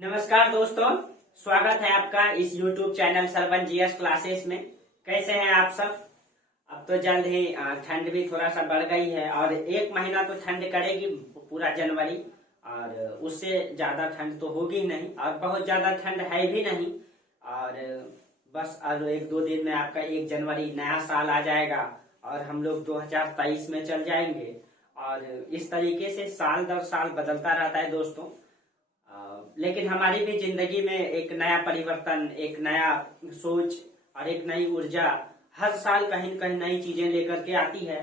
नमस्कार दोस्तों, स्वागत है आपका इस YouTube channel Sarvan GS classes में। कैसे हैं आप सब? अब तो जल्द ही ठंड भी थोड़ा सा बढ़ गई है और एक महीना तो ठंड करेगी पूरा जनवरी, और उससे ज्यादा ठंड तो होगी नहीं और बहुत ज्यादा ठंड है भी नहीं। और बस अब एक दो दिन में आपका 1 जनवरी नया साल आ जाएगा और हम लोग 2023 में चल जाएंगे। और इस तरीके से साल दर साल बदलता रहता है दोस्तों। लेकिन हमारी भी जिंदगी में एक नया परिवर्तन, एक नया सोच और एक नई ऊर्जा हर साल कहीं न कहीं नई चीजें लेकर के आती है।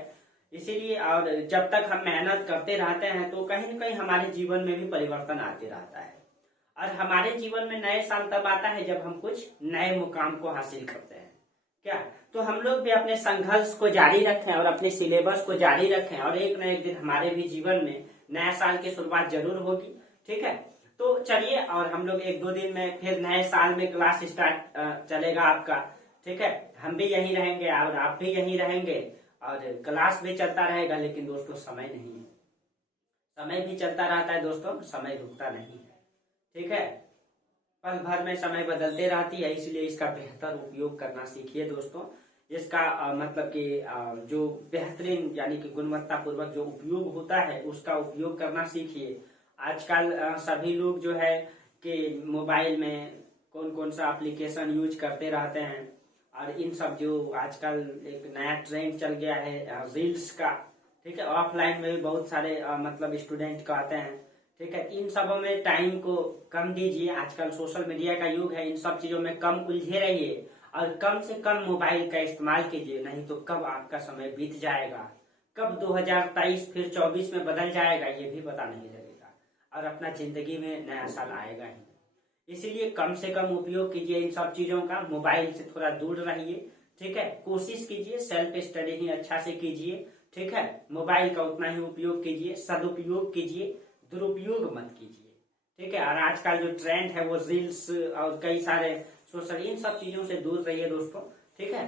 इसीलिए और जब तक हम मेहनत करते रहते हैं तो कहीं न कहीं हमारे जीवन में भी परिवर्तन आते रहता है। और हमारे जीवन में नए साल तब आता है जब हम कुछ नए मुकाम को हासिल करते हैं। क्या तो हम लोग भी अपने संघर्ष को जारी रखें और अपने सिलेबस को जारी रखें और एक न एक दिन हमारे भी जीवन में नया साल की शुरुआत जरूर होगी। ठीक है, तो चलिए, और हम लोग एक दो दिन में फिर नए साल में क्लास स्टार्ट चलेगा आपका। ठीक है, हम भी यहीं रहेंगे और आप भी यहीं रहेंगे और क्लास भी चलता रहेगा। लेकिन दोस्तों समय नहीं है, समय भी चलता रहता है दोस्तों, समय रुकता नहीं है। ठीक है, पल भर में समय बदलते रहती है, इसलिए इसका बेहतर उपयोग करना सीखिए दोस्तों। इसका मतलब कि जो बेहतरीन यानी कि गुणवत्ता पूर्वक जो उपयोग होता है उसका उपयोग करना सीखिए। आजकल सभी लोग जो है कि मोबाइल में कौन कौन सा एप्लीकेशन यूज करते रहते हैं और इन सब जो आजकल एक नया ट्रेंड चल गया है रील्स का। ठीक है, ऑफलाइन में भी बहुत सारे मतलब स्टूडेंट कहते हैं। ठीक है, इन सबों में टाइम को कम दीजिए। आजकल सोशल मीडिया का युग है, इन सब चीजों में कम उलझे रहिए और कम से कम मोबाइल का इस्तेमाल कीजिए। नहीं तो कब आपका समय बीत जाएगा, कब 2023 फिर 24 में बदल जाएगा ये भी पता नहीं लगेगा और अपना जिंदगी में नया साल आएगा ही। इसीलिए कम से कम उपयोग कीजिए इन सब चीजों का, मोबाइल से थोड़ा दूर रहिए। ठीक है, कोशिश कीजिए सेल्फ स्टडी ही अच्छा से कीजिए। ठीक है, मोबाइल का उतना ही उपयोग कीजिए, सदुपयोग कीजिए, दुरुपयोग मत कीजिए। ठीक है, और आजकल जो ट्रेंड है वो रील्स और कई सारे सोशल, इन सब चीजों से दूर रहिए दोस्तों। ठीक है,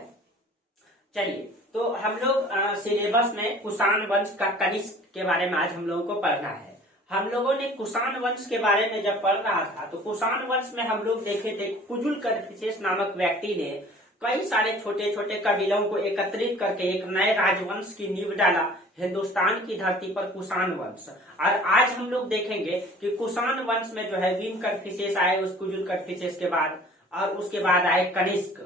चलिए, तो हम लोग सिलेबस में कुषाण वंश का कनिष्क के बारे में आज हम लोगों को पढ़ना है। हम लोगों ने कुषाण वंश के बारे में जब पढ़ रहा था तो कुषाण वंश में हम लोग देखे थे कुजुल कदफिसेस नामक व्यक्ति ने कई सारे छोटे छोटे कबीलों को एकत्रित करके एक नए राजवंश की नींव डाला हिंदुस्तान की धरती पर, कुषाण वंश। और आज हम लोग देखेंगे कि कुषाण वंश में जो है भीम कदफिसेस आए उस कुजुल कदफिसेस के बाद, और उसके बाद आए कनिष्क।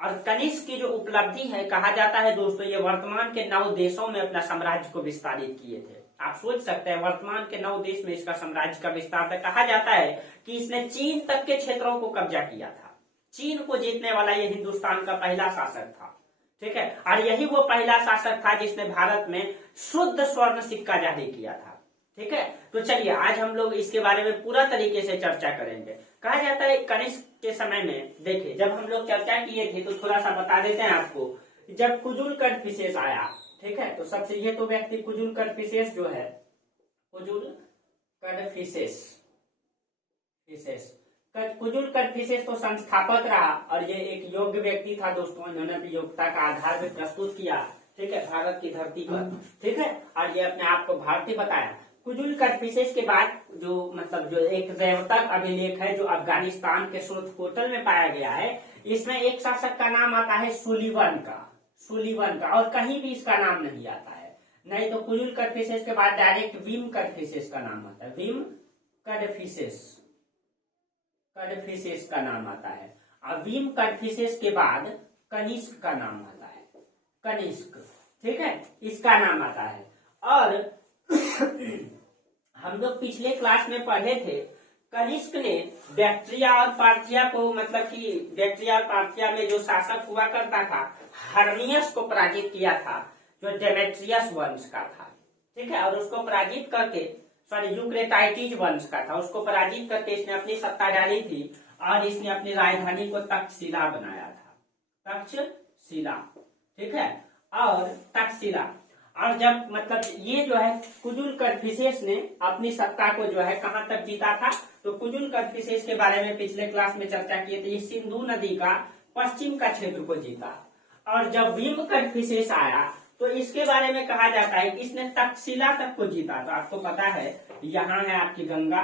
और कनिष्क की जो उपलब्धि है, कहा जाता है दोस्तों ये वर्तमान के 9 देशों में अपना साम्राज्य को विस्तारित किए थे। आप सोच सकते हैं वर्तमान के 9 देश में इसका साम्राज्य का विस्तार था। कहा जाता है कि इसने चीन तक के क्षेत्रों को कब्जा किया था। चीन को जीतने वाला ये हिंदुस्तान का पहला शासक था। ठीक है, और यही वो पहला शासक था जिसने भारत में शुद्ध स्वर्ण सिक्का जारी किया था। ठीक है, तो चलिए आज हम लोग इसके बारे में पूरा तरीके से चर्चा करेंगे। कहा जाता है कनिष्क के समय में, देखिए जब हम लोग चर्चा किए थे तो थोड़ा सा बता देते हैं आपको। जब कुजुल कदफिसेस आया, ठीक है, तो सबसे ये तो व्यक्ति कुजुल कदफिसेस जो है, कुजुल कदफिसेस कुजुल कदफिसेस तो संस्थापक रहा और ये एक योग्य व्यक्ति था दोस्तों। इन्होंने अपनी योग्यता का आधार भी प्रस्तुत किया। ठीक है, भारत की धरती पर। ठीक है, और ये अपने आप को भारतीय बताया। कुजुल कदफिसेस के बाद जो मतलब जो एक रेवतक अभिलेख है जो अफगानिस्तान के सोरटकोटल में पाया गया है, इसमें एक शासक का नाम आता है सुलिवन का, और कहीं भी इसका नाम नहीं आता है। नहीं तो कुजुल कदफिसेस के बाद डायरेक्ट भीम कदफिसेस का नाम आता है, भीम कदफिसेस का नाम आता है। और भीम कदफिसेस के बाद कनिष्क का नाम आता है, कनिष्क। ठीक है, इसका नाम आता है। और हम लोग पिछले क्लास में पढ़े थे कनिष्क ने बैक्ट्रिया और पार्थिया को, मतलब कि बैक्ट्रिया और पार्थिया में जो शासक हुआ करता था हर्नियस को पराजित किया था, जो डेमेट्रियस वंश का था। ठीक है, और उसको पराजित करके, सॉरी यूक्रेटाइटिस वंश का था, उसको पराजित करके इसने अपनी सत्ता डाली थी और इसने अपनी राजधानी को तक्षशिला बनाया था, तक्षशिला। ठीक है, और तक्षशिला। और जब मतलब ये जो है कुजुल कदफिसेस ने अपनी सत्ता को जो है कहां तक जीता था, तो कुजुल कदफिसेस के बारे में पिछले क्लास में चर्चा किए थे। ये सिंधु नदी का पश्चिम का क्षेत्र को जीता। और जब भीम कदफिसेस आया तो इसके बारे में कहा जाता है कि इसने तक्षशिला तक को जीता। तो आपको पता है यहाँ है आपकी गंगा,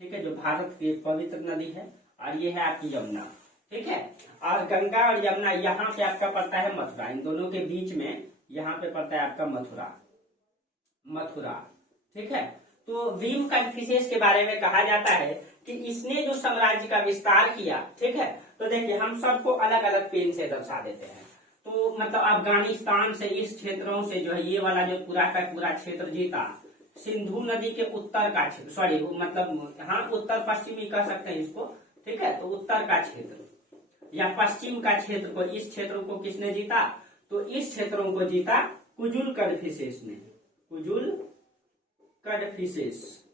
ठीक है, जो भारत की एक पवित्र नदी है, और ये है आपकी यमुना, ठीक है। और गंगा और यमुना यहाँ पे आपका पड़ता है मथुरा, इन दोनों के बीच में यहाँ पे पड़ता है आपका मथुरा, ठीक है। तो भीम कन्फ्यूशियस के बारे में कहा जाता है कि इसने जो साम्राज्य का विस्तार किया, ठीक है। तो देखिए हम सबको अलग अलग पेन से दर्शा देते हैं। तो मतलब अफगानिस्तान से इस क्षेत्रों से जो है ये वाला जो पूरा का पूरा क्षेत्र जीता, सिंधु नदी के उत्तर का क्षेत्र, सॉरी मतलब हाँ उत्तर पश्चिमी कह सकते हैं इसको, ठीक है। तो उत्तर का क्षेत्र या पश्चिम का क्षेत्र को, इस क्षेत्रों को किसने जीता? तो इस क्षेत्रों को जीता कुजुल कड़फिसेस ने, कुजुल कड़फिसेस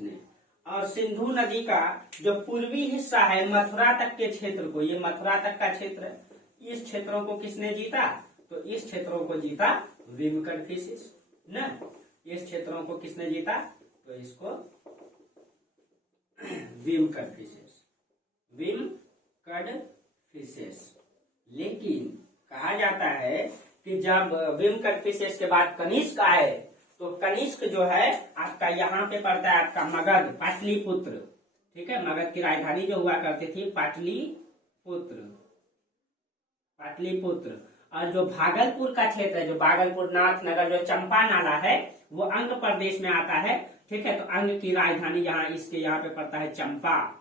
ने। और सिंधु नदी का जो पूर्वी हिस्सा है मथुरा तक के क्षेत्र को, ये मथुरा तक का क्षेत्र है, इस क्षेत्रों को किसने जीता? तो इस क्षेत्रों को जीता भीम कड़फिसेस ना। इस क्षेत्रों को किसने जीता? तो इसको भीम कड़फिसेस। लेकिन कहा जाता है कि जब भीम कड़फिसेस के बाद कनिष्क आए, तो कनिष्क जो है आपका यहाँ पे पड़ता है आपका मगध, पाटलिपुत्र, ठीक है। मगध की राजधानी जो हुआ करती थी पाटलिपुत्र। और जो भागलपुर का क्षेत्र है, जो भागलपुर नाथ नगर, जो चंपा नाला है, वो अंग प्रदेश में आता है, ठीक है। तो अंग की राजधानी यहाँ इसके यहाँ पे पड़ता है चंपा,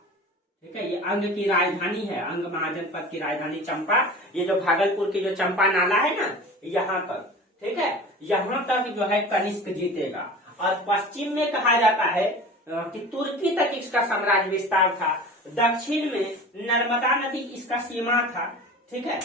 ठीक है। ये अंग की राजधानी है, अंग महाजनपद की राजधानी चंपा। ये जो भागलपुर की जो चंपा नाला है ना, यहाँ तक, ठीक है, यहाँ तक जो है कनिष्क जीतेगा। और पश्चिम में कहा जाता है कि तुर्की तक इसका साम्राज्य विस्तार था। दक्षिण में नर्मदा नदी इसका सीमा था, ठीक है।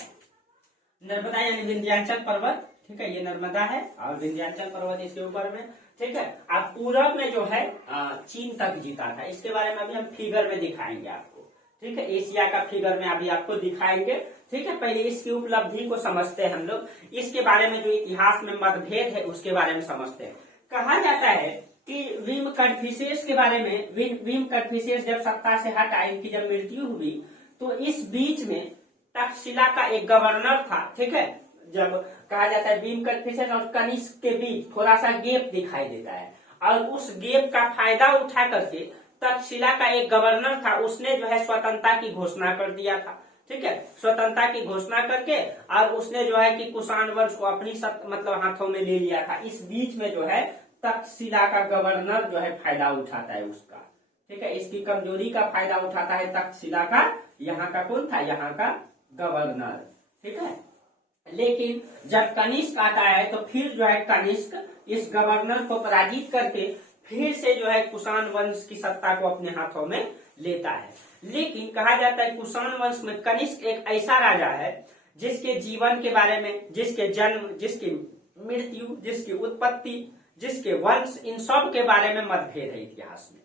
नर्मदा यानी विंध्याचल पर्वत, ठीक है, ये नर्मदा है और विंध्याचल पर्वत इसके ऊपर में, ठीक है। अब पूरब में जो है चीन तक जीता था। इसके बारे में अभी हम फिगर में दिखाएंगे आपको, ठीक है। एशिया का फिगर में अभी आपको दिखाएंगे, ठीक है। पहले इसकी उपलब्धि को समझते हैं हम लोग, इसके बारे में जो इतिहास में मतभेद है उसके बारे में समझते हैं। कहा जाता है कि भीम कड़फिसेस के बारे में, भीम कड़फिसेस जब सत्ता से हटा, इनकी जब मृत्यु हुई, तो इस बीच में तक्षशिला का एक गवर्नर था, ठीक है। जब कहा जाता है भीम कड़फिसेस और कनिष्क के बीच थोड़ा सा गैप दिखाई देता है, और उस गैप का फायदा उठा करके तक्षशिला का एक गवर्नर था, उसने जो है स्वतंत्रता की घोषणा कर दिया था, ठीक है। स्वतंत्रता की घोषणा करके और उसने जो है कि कुषाण वंश को अपनी मतलब हाथों में ले लिया था। इस बीच में जो है तक्षशिला का गवर्नर जो है फायदा उठाता है उसका, ठीक है। इसकी कमजोरी का फायदा उठाता है तक्षशिला का, यहाँ का कौन था? यहाँ का गवर्नर, ठीक है। लेकिन जब कनिष्क आता है तो फिर जो है कनिष्क इस गवर्नर को पराजित करके फिर से जो है कुषाण वंश की सत्ता को अपने हाथों में लेता है। लेकिन कहा जाता है कुषाण वंश में कनिष्क एक ऐसा राजा है जिसके जीवन के बारे में, जिसके जन्म, जिसकी मृत्यु, जिसकी उत्पत्ति, जिसके वंश, इन सब के बारे में मतभेद है इतिहास में।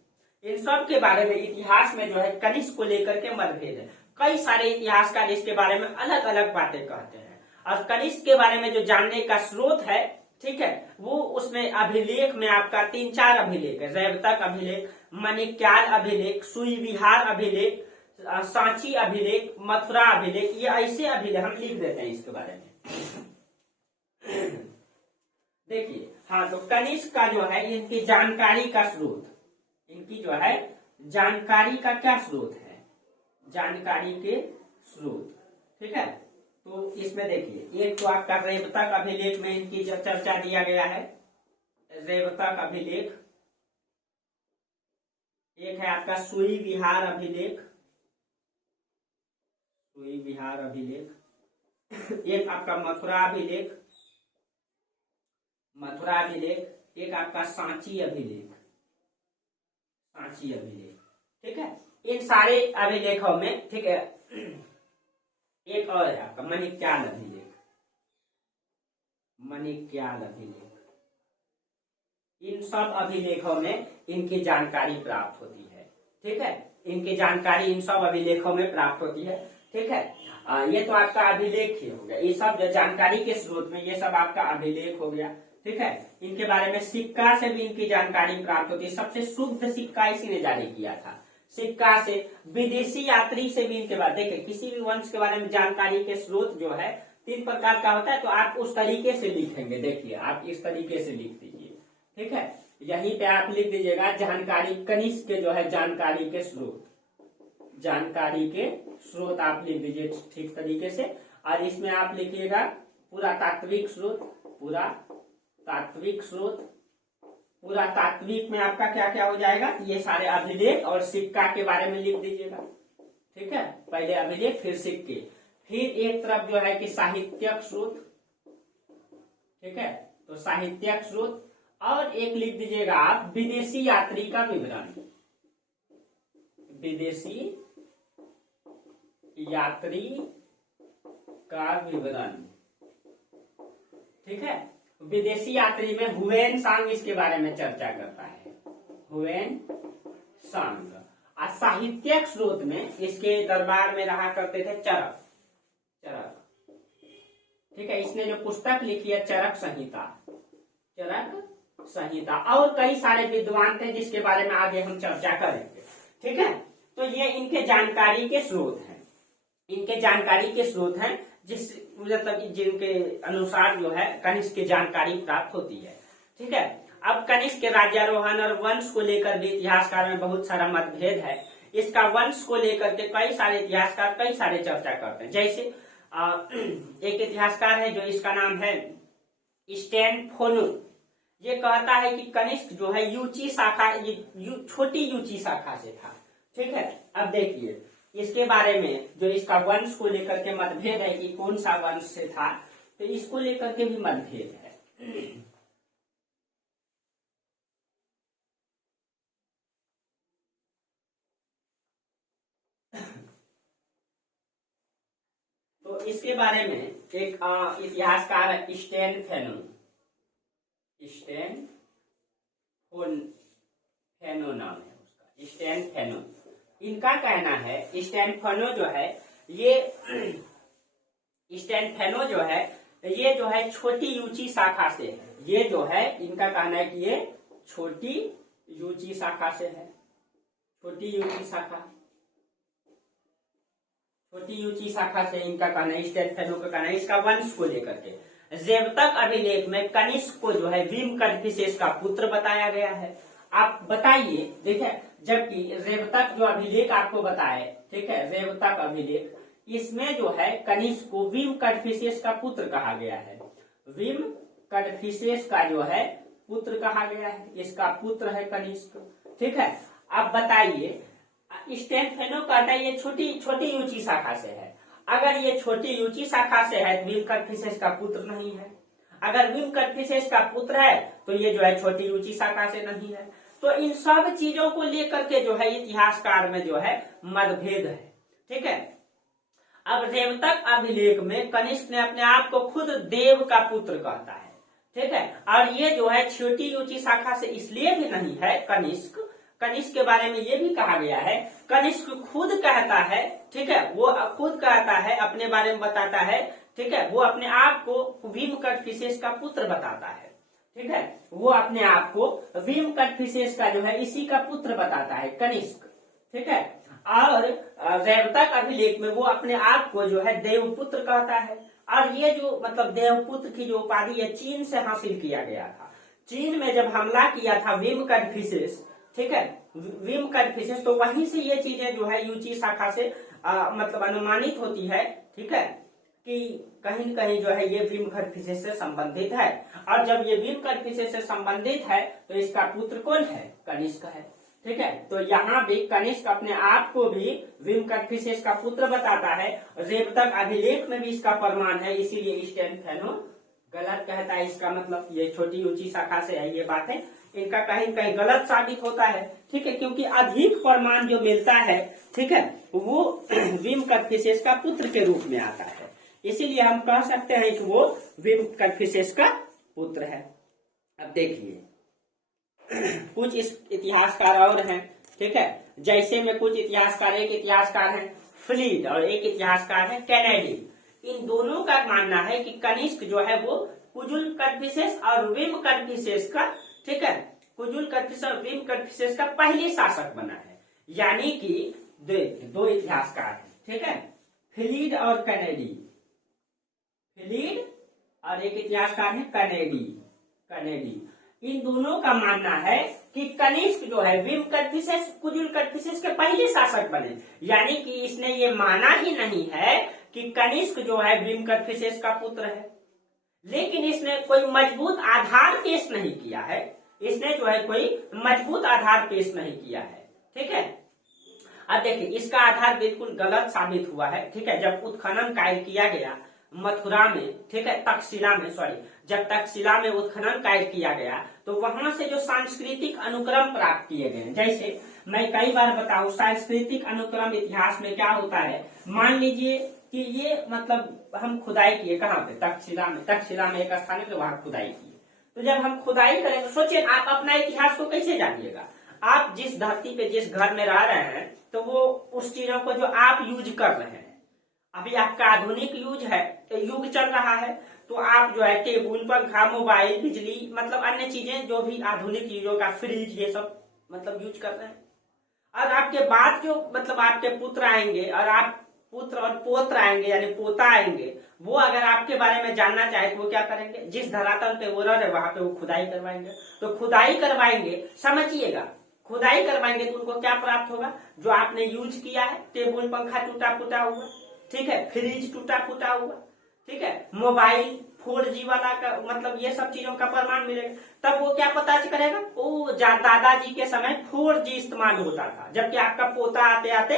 इन सब के बारे में इतिहास में जो है कनिष्क को लेकर के मतभेद है। कई सारे इतिहासकार इसके बारे में अलग अलग बातें कहते हैं। और कनिष्क के बारे में जो जानने का स्रोत है, ठीक है, वो उसमें अभिलेख में आपका 3-4 अभिलेख है। रैवतक अभिलेख, मणिक्याल अभिलेख, सुई विहार अभिलेख, सांची अभिलेख, मथुरा अभिलेख, ये ऐसे अभिलेख हम लिख देते हैं इसके बारे में। देखिए, हाँ, तो कनिष्क का जो है इनकी जानकारी का स्रोत, इनकी जो है जानकारी का क्या स्रोत है? जानकारी के स्रोत, ठीक है। तो इसमें देखिए, एक तो आपका रैवतक अभिलेख में इनकी चर्चा दिया गया है, रैवतक अभिलेख। एक है आपका सुई विहार अभिलेख, सुई विहार अभिलेख। एक आपका मथुरा अभिलेख, मथुरा अभिलेख। एक आपका सांची अभिलेख, सांची अभिलेख, ठीक है। इन सारे अभिलेखों में, ठीक है, एक और है आपका मणिक्याल अभिलेख, मणिक्याल अभिलेख। इन सब अभिलेखों में इनकी जानकारी प्राप्त होती है, ठीक है। इनकी जानकारी इन सब अभिलेखों में प्राप्त होती है, ठीक है। ये तो आपका अभिलेख ही हो गया। ये सब जो जानकारी के स्रोत में, ये सब आपका अभिलेख हो गया, ठीक है। इनके बारे में सिक्का से भी इनकी जानकारी प्राप्त होती है। सबसे शुद्ध सिक्का इसी ने जारी किया था। सिक्का से, विदेशी यात्री से भी इनके बारे, देखिए, किसी भी वंश के बारे में जानकारी के स्रोत जो है 3 प्रकार का होता है। तो आप उस तरीके से लिखेंगे, देखिए, आप इस तरीके से लिख दीजिए, ठीक है। यहीं पे आप लिख दीजिएगा जानकारी, कनिष्क के जो है जानकारी के स्रोत, जानकारी के स्रोत आप लिख दीजिए ठीक तरीके से। और इसमें आप लिखिएगा पुरातात्विक स्रोत, पुरातात्विक स्रोत। पुरातात्विक में आपका क्या क्या हो जाएगा, ये सारे अभिलेख और सिक्का के बारे में लिख दीजिएगा। ठीक है, पहले अभिलेख फिर सिक्के, फिर एक तरफ जो है कि साहित्यक स्रोत। ठीक है, तो साहित्यक स्रोत, और एक लिख दीजिएगा आप विदेशी यात्री का विवरण, विदेशी यात्री का विवरण। ठीक है, विदेशी यात्री में हुएन सांग इसके बारे में चर्चा करता है, हुएन सांग। और साहित्यक स्रोत में इसके दरबार में रहा करते थे चरक, चरक। ठीक है, इसने जो पुस्तक लिखी है चरक संहिता, चरक संहिता, और कई सारे विद्वान थे जिसके बारे में आगे हम चर्चा करेंगे। ठीक है, तो ये इनके जानकारी के स्रोत हैं, इनके जानकारी के स्रोत हैं जिस मतलब जिनके अनुसार जो है कनिष्क की जानकारी प्राप्त होती है। ठीक है, अब कनिष्क के राज्यारोहण और वंश को लेकर भी इतिहासकार में बहुत सारा मतभेद है। इसका वंश को लेकर के कई सारे इतिहासकार कई सारे चर्चा करते हैं। जैसे एक इतिहासकार है जो इसका नाम है स्टेनफोनु, ये कहता है कि कनिष्क जो है यूची शाखा, छोटी यूची शाखा से था। ठीक है, अब देखिए इसके बारे में जो इसका वंश को लेकर के मतभेद है कि कौन सा वंश से था, तो इसको लेकर के भी मतभेद है। तो इसके बारे में एक इतिहासकार है स्टेनफेनो, स्टेनफेनो नाम है उसका, स्टेनफेनो। इनका कहना है स्टेनफेनो जो है ये स्टेनफेनो जो है ये जो है छोटी यूची शाखा से है। ये जो है इनका कहना है कि ये छोटी यूची शाखा से है, छोटी यूची शाखा, छोटी यूची शाखा से इनका कहना है, स्टेनफेनो का कहना है। इसका वंश को लेकर के रेवतक अभिलेख में कनिष्क को जो है भीम कदफिसेस का पुत्र बताया गया है। आप बताइए, देखिए जबकि रेवतक जो अभिलेख आपको बताए, ठीक है, रेवतक अभिलेख, इसमें जो है कनिष्क को भीम कदफिसेस का पुत्र कहा गया है, भीम कदफिसेस का जो है पुत्र कहा गया है, इसका पुत्र है कनिष्क। ठीक है, अब बताइए स्टेनफेनो कहता है ये छोटी छोटी ऊंची शाखा से है। अगर ये छोटी ऊंची शाखा से है भीम कदफिसेस का पुत्र नहीं है। अगर भीम कदफिसेस का पुत्र है तो ये जो है छोटी ऊंची शाखा से नहीं है। तो इन सब चीजों को लेकर के जो है इतिहासकार में जो है मतभेद है। ठीक है, अब रेवतक अभिलेख में कनिष्क ने अपने आप को खुद देव का पुत्र कहता है। ठीक है, और ये जो है छोटी ऊंची शाखा से इसलिए भी नहीं है कनिष्क, कनिष्क के बारे में ये भी कहा गया है, कनिष्क खुद कहता है, ठीक है, वो खुद कहता है, अपने बारे में बताता है, ठीक है, वो अपने आप को भीम कदफिसेस का पुत्र बताता है। ठीक है, वो अपने आप को भीम कदफिसेस का जो है इसी का पुत्र बताता है कनिष्क। ठीक है, और रेवतक अभिलेख में वो अपने आप को जो है देवपुत्र कहता है। और ये जो मतलब देवपुत्र की जो उपाधि है चीन से हासिल किया गया था। चीन में जब हमला किया था भीम कदफिसेस, ठीक है, भीम कदफिसेस, तो वहीं से ये चीजें जो है यूची शाखा से मतलब अनुमानित होती है। ठीक है, कि कहीं न कहीं जो है ये भीम कदफिसेस से संबंधित है। और जब ये भीम कदफिसेस से संबंधित है तो इसका पुत्र कौन है, कनिष्क है। ठीक है, तो यहाँ भी कनिष्क अपने आप को भी भीम कदफिसेस का पुत्र बताता है। रेवतक अभिलेख में भी इसका प्रमाण है, इसीलिए स्टेनफेनो गलत कहता है। इसका मतलब ये छोटी ऊंची शाखा से है, ये बातें इनका कहीं कहीं गलत साबित होता है। ठीक है, क्योंकि अधिक प्रमाण जो मिलता है, ठीक है, वो भीम कदफिसेस का पुत्र के रूप में आता है। इसीलिए हम कह सकते हैं कि वो भीम कदफिसेस का पुत्र है। अब देखिए कुछ इस इतिहासकार और हैं। ठीक है, जैसे में कुछ इतिहासकार, एक इतिहासकार है फ्लीड और एक इतिहासकार है कैनेडी। इन दोनों का मानना है कि कनिष्क जो है वो कुजुल कदफिसेस और भीम कदफिसेस का, ठीक है, कुजुल कदफिसेस और भीम कदफिसेस का पहले शासक बना है। यानी कि दो इतिहासकार हैं, ठीक है, फ्लीड और कैनेडी, फ्लीड और एक इतिहासकार है कैनेडी। कैनेडी इन दोनों का मानना है कि कनिष्क जो है भीम कदफिसेस कुजुल कदफिसेस के पहले शासक बने, यानी कि इसने ये माना ही नहीं है कि कनिष्क जो है भीम कदफिसेस का पुत्र है, लेकिन इसने कोई मजबूत आधार पेश नहीं किया है। इसने जो है कोई मजबूत आधार पेश नहीं किया है। ठीक है, अब देखिए इसका आधार बिल्कुल गलत साबित हुआ है। ठीक है, जब उत्खनन कार्य किया गया मथुरा में, ठीक है, तक्षशिला में, जब तक्षशिला में उत्खनन कार्य किया गया तो वहां से जो सांस्कृतिक अनुक्रम प्राप्त किए गए, जैसे मैं कई बार बताऊं सांस्कृतिक अनुक्रम इतिहास में क्या होता है। मान लीजिए कि ये मतलब हम खुदाई किए कहाँ पे, तक्षशिला में एक स्थान है, वहां खुदाई किए। तो जब हम खुदाई करेंगे, सोचिए आप अपना इतिहास को कैसे जानिएगा। आप जिस धरती पे जिस घर में रह रहे हैं तो वो उस चीजों को जो आप यूज कर रहे हैं, अभी आपका आधुनिक युग चल रहा है, तो आप जो है टेबुल पंखा मोबाइल बिजली मतलब अन्य चीजें जो भी आधुनिक चीजों का फ्रिज ये सब मतलब यूज कर रहे हैं। और आपके बाद जो मतलब आपके पुत्र आएंगे और आप पुत्र और पौत्र आएंगे यानी पोता आएंगे, वो अगर आपके बारे में जानना चाहे तो वो क्या करेंगे, जिस धरातल पे वो रह रहे वहां पे वो खुदाई करवाएंगे। तो खुदाई करवाएंगे, समझिएगा, खुदाई करवाएंगे तो उनको क्या प्राप्त होगा, जो आपने यूज किया है, टेबुल पंखा टूटा फूटा हुआ, ठीक है, फ्रिज टूटा फूटा हुआ, ठीक है, मोबाइल 4G वाला का मतलब ये सब चीजों का प्रमाण मिलेगा। तब वो क्या पता करेगा, वो दादाजी के समय 4G इस्तेमाल होता था, जबकि आपका पोता आते आते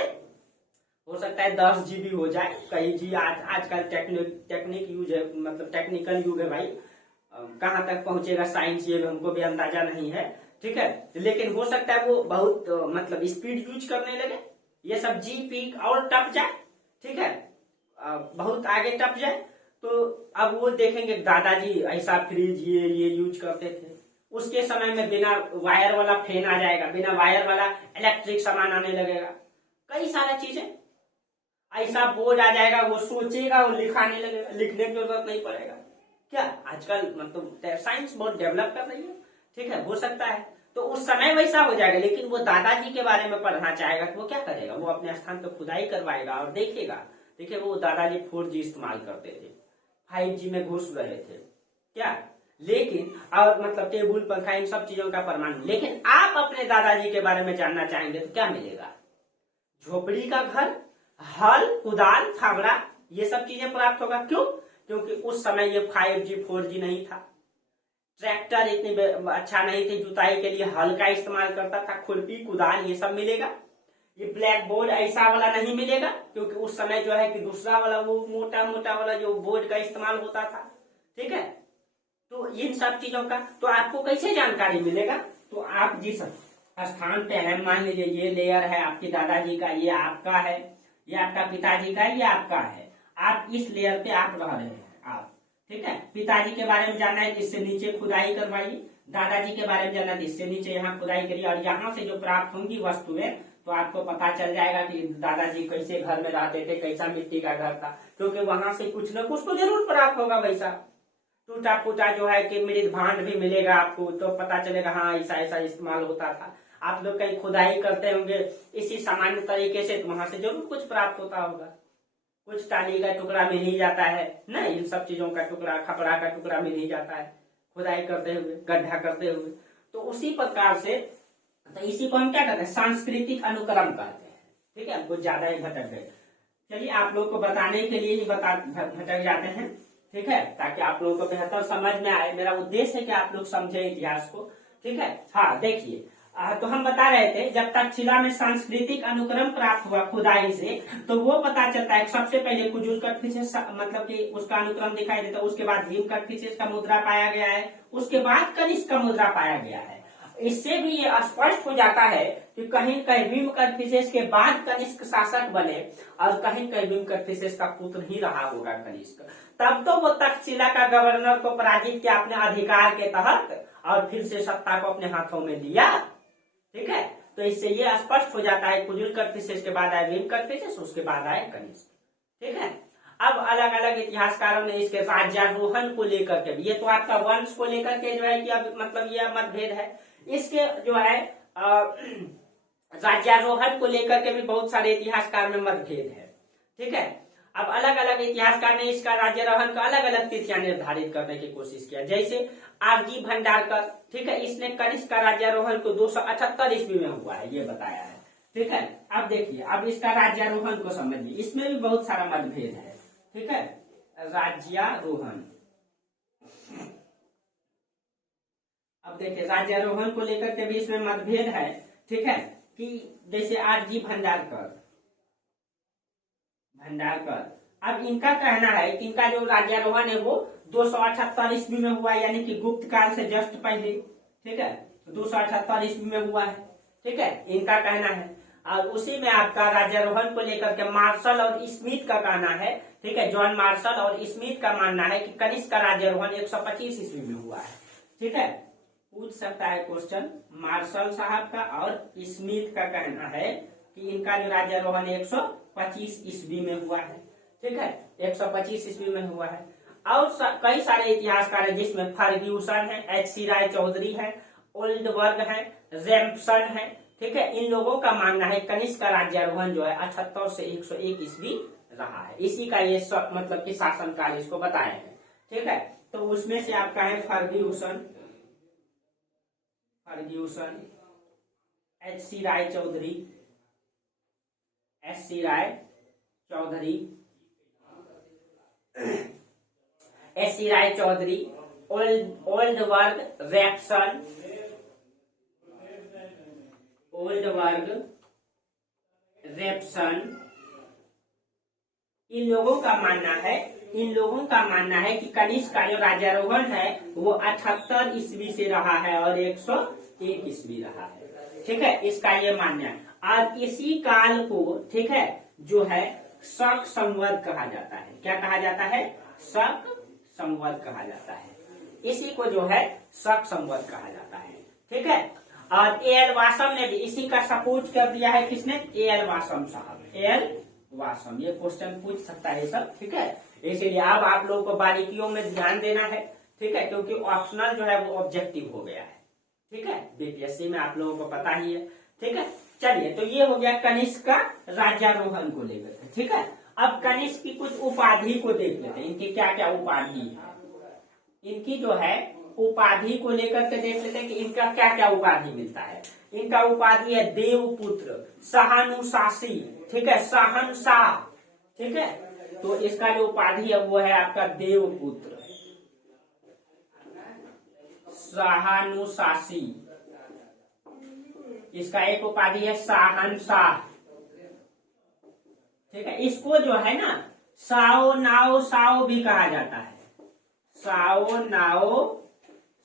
हो सकता है 10 GB हो जाए, कई जी आजकल टेक्निक यूज है, मतलब टेक्निकल युग है भाई, कहाँ तक पहुंचेगा साइंस ये हमको भी अंदाजा नहीं है। ठीक है, लेकिन हो सकता है वो बहुत मतलब स्पीड यूज करने लगे, ये सब जी पीक और टप जाए, ठीक है, बहुत आगे टप जाए। तो अब वो देखेंगे दादाजी ऐसा फ्रिज ये यूज करते थे, उसके समय में बिना वायर वाला फैन आ जाएगा, बिना वायर वाला इलेक्ट्रिक सामान आने लगेगा, कई सारा चीजें, ऐसा बोर्ड आ जाएगा, वो सोचेगा वो लिखाने लगेगा, लिखने की जरूरत नहीं पड़ेगा। क्या आजकल मतलब साइंस बहुत डेवलप कर रही है। ठीक है, हो सकता है तो उस समय वैसा हो जाएगा, लेकिन वो दादाजी के बारे में पढ़ना चाहेगा तो वो क्या करेगा, वो अपने स्थान पर खुदाई करवाएगा और देखेगा, देखिए वो दादाजी 4G इस्तेमाल करते थे, 5G में घुस रहे थे क्या, लेकिन और मतलब टेबुल पंखा इन सब चीजों का प्रमाण। लेकिन आप अपने दादाजी के बारे में जानना चाहेंगे तो क्या मिलेगा, झोपड़ी का घर, हल कुदाल फावड़ा, ये सब चीजें प्राप्त होगा। क्यों, क्योंकि उस समय ये 5G 4G नहीं था, ट्रैक्टर इतनी अच्छा नहीं थे, जुताई के लिए हल का इस्तेमाल करता था, खुरपी कुदाल ये सब मिलेगा। ये ब्लैक बोर्ड ऐसा वाला नहीं मिलेगा, क्योंकि उस समय जो है कि दूसरा वाला वो मोटा मोटा वाला जो बोर्ड का इस्तेमाल होता था। ठीक है, तो इन सब चीजों का तो आपको कैसे जानकारी मिलेगा, तो आप जिस स्थान पे है, मान लीजिए ये लेयर है आपके दादाजी का, ये आपका है, ये आपका पिताजी का, ये आपका है, आप इस लेयर पे आप रह रहे हैं आप। ठीक है, पिताजी के बारे में जानना है, इससे नीचे खुदाई करवाइए, दादाजी के बारे में जानना है, इससे नीचे यहाँ खुदाई करिए, और यहाँ से जो प्राप्त होंगी वस्तुएं तो आपको पता चल जाएगा कि दादाजी कैसे घर में रहते थे, कैसा मिट्टी का घर था, क्योंकि वहां से कुछ न कुछ तो जरूर प्राप्त होगा वैसा। टूटा फूटा जो है कि मृद भांड भी मिलेगा आपको, तो पता चलेगा हाँ ऐसा ऐसा इस्तेमाल होता था। आप लोग कहीं खुदाई करते होंगे इसी सामान्य तरीके से, तो वहां से जरूर कुछ प्राप्त होता होगा, कुछ टाली का टुकड़ा मिल ही जाता है ना, इन सब चीजों का टुकड़ा, खपड़ा का टुकड़ा मिल ही जाता है खुदाई करते हुए, गड्ढा करते हुए। तो उसी प्रकार से तो इसी को हम क्या कहते हैं, सांस्कृतिक अनुक्रम कहते हैं। ठीक है, कुछ ज्यादा ही भटक गए, चलिए आप लोग को बताने के लिए ही भटक जाते हैं। ठीक है, ताकि आप लोगों को बेहतर समझ में आए, मेरा उद्देश्य है कि आप लोग समझे इतिहास को। ठीक है, हाँ देखिए, तो हम बता रहे थे जब तक्षशिला में सांस्कृतिक अनुक्रम प्राप्त हुआ खुदाई से, तो वो पता चलता है सबसे पहले कुजुल कदफिसेस मतलब कि उसका अनुक्रम दिखाई देता है, उसके बाद भीम कदफिसेस का मुद्रा पाया गया है, उसके बाद कनिष्क का मुद्रा पाया गया है। इससे भी ये स्पष्ट हो जाता है कि कहीं कहीं भीम कदफिसेस के बाद कनिष्क शासक बने और कहीं कहीं भीम कदफिसेस का पुत्र ही रहा होगा कनिष्क। तब तो वो तक्षशिला का गवर्नर को पराजित किया अपने अधिकार के तहत और फिर से सत्ता को अपने हाथों में लिया। ठीक है, तो इससे ये स्पष्ट हो जाता है कुजुल कदफिसेस के बाद आए भीम कदफिसेस, उसके बाद आए कनिष्क। ठीक है, अब अलग अलग इतिहासकारों ने इसके राज्यारोहण को लेकर के, ये तो आपका वंश को लेकर के जो है कि अब मतलब यह मतभेद है, इसके जो है राज्यारोहण को लेकर के भी बहुत सारे इतिहासकार में मतभेद है। ठीक है, अब अलग अलग इतिहासकार ने इसका राज्यारोहण का अलग अलग तिथियां निर्धारित करने की कोशिश किया। जैसे आरजी भंडारकर, ठीक है, इसने कनिष्क का राज्यारोहण को 278 ईस्वी में हुआ है, ये बताया है। ठीक है, अब देखिए, अब इसका राज्यारोहण को समझिए, इसमें भी बहुत सारा मतभेद है। ठीक है, राज्यारोहण, अब देखिए राज्यारोहण को लेकर के भी इसमें मतभेद है। ठीक है, कि जैसे आरजी भंडारकर, अब इनका कहना है कि इनका जो राज्यारोहण है वो 278 ईस्वी में हुआ, यानी कि गुप्त काल से जस्ट पहले। ठीक है, 278 ईस्वी में हुआ है। ठीक है, इनका कहना है। और उसी में आपका राज्यारोहण को लेकर के मार्शल और स्मिथ का कहना है। ठीक है, जॉन मार्शल और स्मिथ का मानना है कि कनिष्क का राज्यारोहण 125 ईस्वी में हुआ है। ठीक है, पूछ सकता है क्वेश्चन, मार्शल साहब का और स्मिथ का कहना है कि इनका जो राज्यारोहण 125 ईस्वी में हुआ है। ठीक है, 125 ईस्वी में हुआ है। और कई सारे इतिहासकार हैं, जिसमें फर्ग्यूसन है, एच.सी. राय चौधरी है, ओल्डबर्ग है, रैम्पसन है। ठीक है, इन लोगों का मानना है कनिष्क का राज्यारोहण जो है 78 से 101 ईस्वी रहा है। इसी का ये मतलब कि शासनकाल इसको बताए हैं। ठीक है, तो उसमें से आपका है फर्ग्यूसन, एच.सी. राय चौधरी, एच.सी. राय चौधरी, एच.सी. राय चौधरी, ओल्डबर्ग, रैम्पसन, इन लोगों का मानना है कि कनिष्क का जो राज्यारोहण है वो 78 ईस्वी से रहा है और 101 ईस्वी रहा है। ठीक है, इसका ये मानना है। और इसी काल को, ठीक है, जो है शक संवत कहा जाता है। क्या कहा जाता है? शक संवत कहा जाता है। इसी को जो है शक संवत कहा जाता है। ठीक है, और ए.एल. वासम ने भी इसी का सपोर्ट कर दिया है। किसने? ए.एल. वासम साहब, ए.एल. वासम। ये क्वेश्चन पूछ सकता है सब। ठीक है, इसीलिए अब आप लोगों को बारीकियों में ध्यान देना है। ठीक है, क्योंकि ऑप्शनल जो है वो ऑब्जेक्टिव हो गया है। ठीक है, बीपीएससी में आप लोगों को पता ही है। ठीक है, चलिए, तो ये हो गया कनिष्क का राज्यारोहण को लेकर। ठीक है, अब कनिष्क की कुछ उपाधि को देख लेते हैं, इनकी क्या क्या उपाधि है। इनकी जो है उपाधि को लेकर के देख लेते हैं कि इनका क्या क्या उपाधि मिलता है। इनका उपाधि है देवपुत्र, सहानुशासी, ठीक है, शहंशाह। ठीक है, तो इसका जो उपाधि है वो है आपका देवपुत्र, सहानुशासी। इसका एक उपाधि है शहंशाह। ठीक है, इसको जो है ना साओ नाओ साओ भी कहा जाता है। साओ नाओ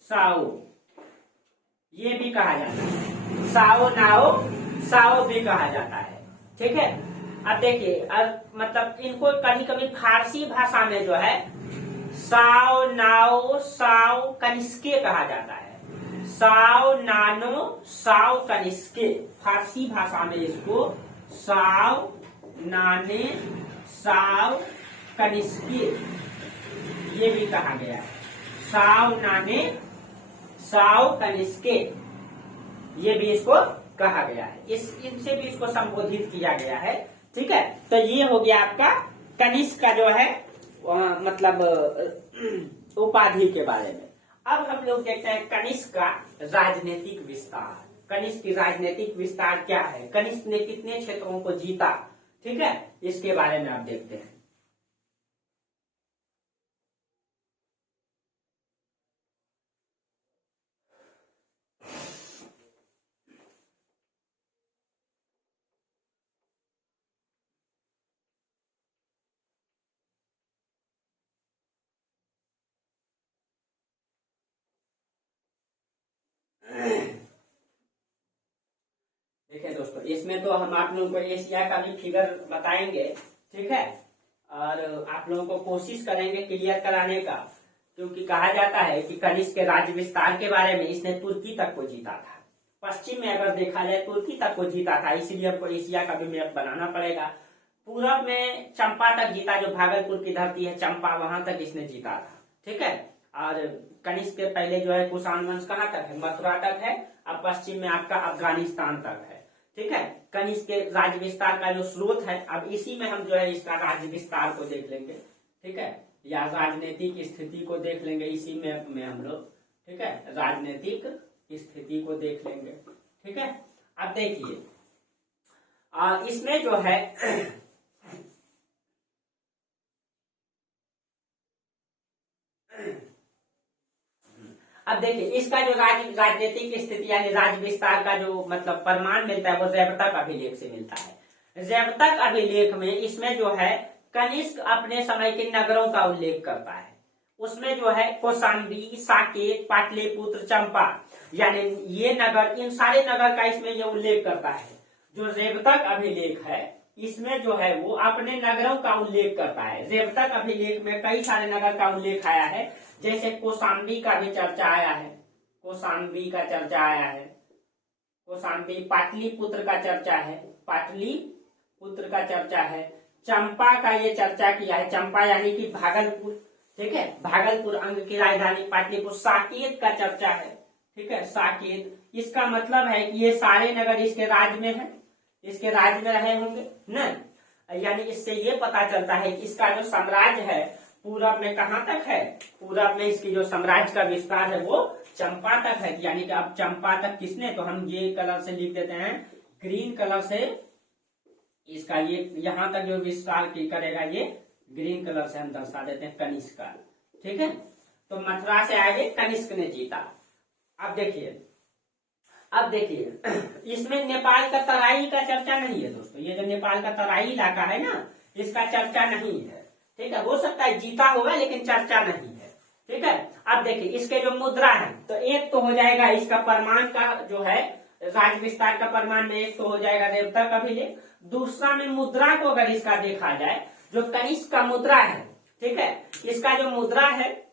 साओ ये भी कहा जाता है। साओ नाओ साओ भी कहा जाता है। ठीक है, अब देखिए, अब मतलब इनको कभी कभी फारसी भाषा में जो है साओ नाओ साओ कनिष्के कहा जाता है। साओ नानो साओ कनिष्के, फारसी भाषा में इसको साओ नाने साओ कनिष्के ये भी कहा गया है। साओ नाने साओ कनिष्के ये भी इसको कहा गया है। इनसे भी इसको संबोधित किया गया है। ठीक है, तो ये हो गया आपका कनिष्क का जो है मतलब उपाधि के बारे में। अब हम लोग देखते हैं कनिष्क का राजनीतिक विस्तार। कनिष्क की राजनीतिक विस्तार क्या है, कनिष्क ने कितने क्षेत्रों को जीता। ठीक है, इसके बारे में आप देखते हैं। देखिए दोस्तों, इसमें तो हम आप लोगों को एशिया का भी फिगर बताएंगे। ठीक है, और आप लोगों को कोशिश करेंगे क्लियर कराने का, क्योंकि कहा जाता है कि कनिष्क के राज्य विस्तार के बारे में इसने तुर्की तक को जीता था। पश्चिम में अगर देखा जाए तुर्की तक को जीता था, इसीलिए हमको एशिया का भी मैप बनाना पड़ेगा। पूरब में चंपा तक जीता, जो भागलपुर की धरती है चंपा, वहां तक इसने जीता था। ठीक है, और कनिष्क के पहले जो है कुषाण वंश कहाँ तक है? मथुरा तक है। अब पश्चिम में आपका अफगानिस्तान तक है। ठीक है, कनिष्क के राज्य विस्तार का जो स्रोत है, अब इसी में हम जो है इसका राज्य विस्तार को देख लेंगे। ठीक है, या राजनीतिक स्थिति को देख लेंगे इसी में हम लोग। ठीक है, राजनीतिक स्थिति को देख लेंगे। ठीक है, अब देखिए इसमें जो है अब देखिए इसका जो राजनीतिक स्थिति यानी राज्य विस्तार का जो मतलब प्रमाण मिलता है वो जैवतक अभिलेख से मिलता है। जैवतक अभिलेख में इसमें जो है कनिष्क अपने समय के नगरों का उल्लेख करता है। उसमें जो है कौशाम्बी, साकेत, पाटलिपुत्र, चंपा यानी ये नगर, इन सारे नगर का इसमें ये उल्लेख करता है। जो जैवतक अभिलेख है इसमें जो है वो अपने नगरों का उल्लेख करता है। जैवतक अभिलेख में कई सारे नगर का उल्लेख आया है, जैसे कौशाम्बी का भी चर्चा आया है, कौशाम्बी का चर्चा आया है, कौशाम्बी, पाटलिपुत्र का चर्चा है, पाटलिपुत्र का चर्चा है, चंपा का ये चर्चा किया है, चंपा यानी कि भागलपुर, ठीक है, भागलपुर अंग की राजधानी पाटलिपुत्र। साकेत का चर्चा है, ठीक है, साकेत, इसका मतलब है कि ये सारे नगर इसके राज्य में है, इसके राज्य में रहे होंगे न, यानी इससे ये पता चलता है कि इसका जो साम्राज्य है पूरब में कहाँ तक है, पूरब में इसकी जो साम्राज्य का विस्तार है वो चंपा तक है। यानी कि अब चंपा तक किसने, तो हम ये कलर से लिख देते हैं, ग्रीन कलर से इसका ये यहाँ तक जो विस्तार की करेगा ये ग्रीन कलर से हम दर्शा देते हैं कनिष्क का। ठीक है, तो मथुरा से आगे कनिष्क ने जीता। अब देखिए इसमें नेपाल का तराई का चर्चा नहीं है दोस्तों। ये जो नेपाल का तराई इलाका है ना इसका चर्चा नहीं है। ठीक है, हो सकता है जीता होगा लेकिन चर्चा नहीं है। ठीक है, अब देखिए इसके जो मुद्रा है तो एक तो हो जाएगा इसका प्रमाण का जो है राज्य विस्तार का प्रमाण में, एक तो हो जाएगा जैवतक अभिलेख। दूसरा में मुद्रा को अगर इसका देखा जाए जो कनिष्क का मुद्रा है, ठीक है, इसका जो मुद्रा है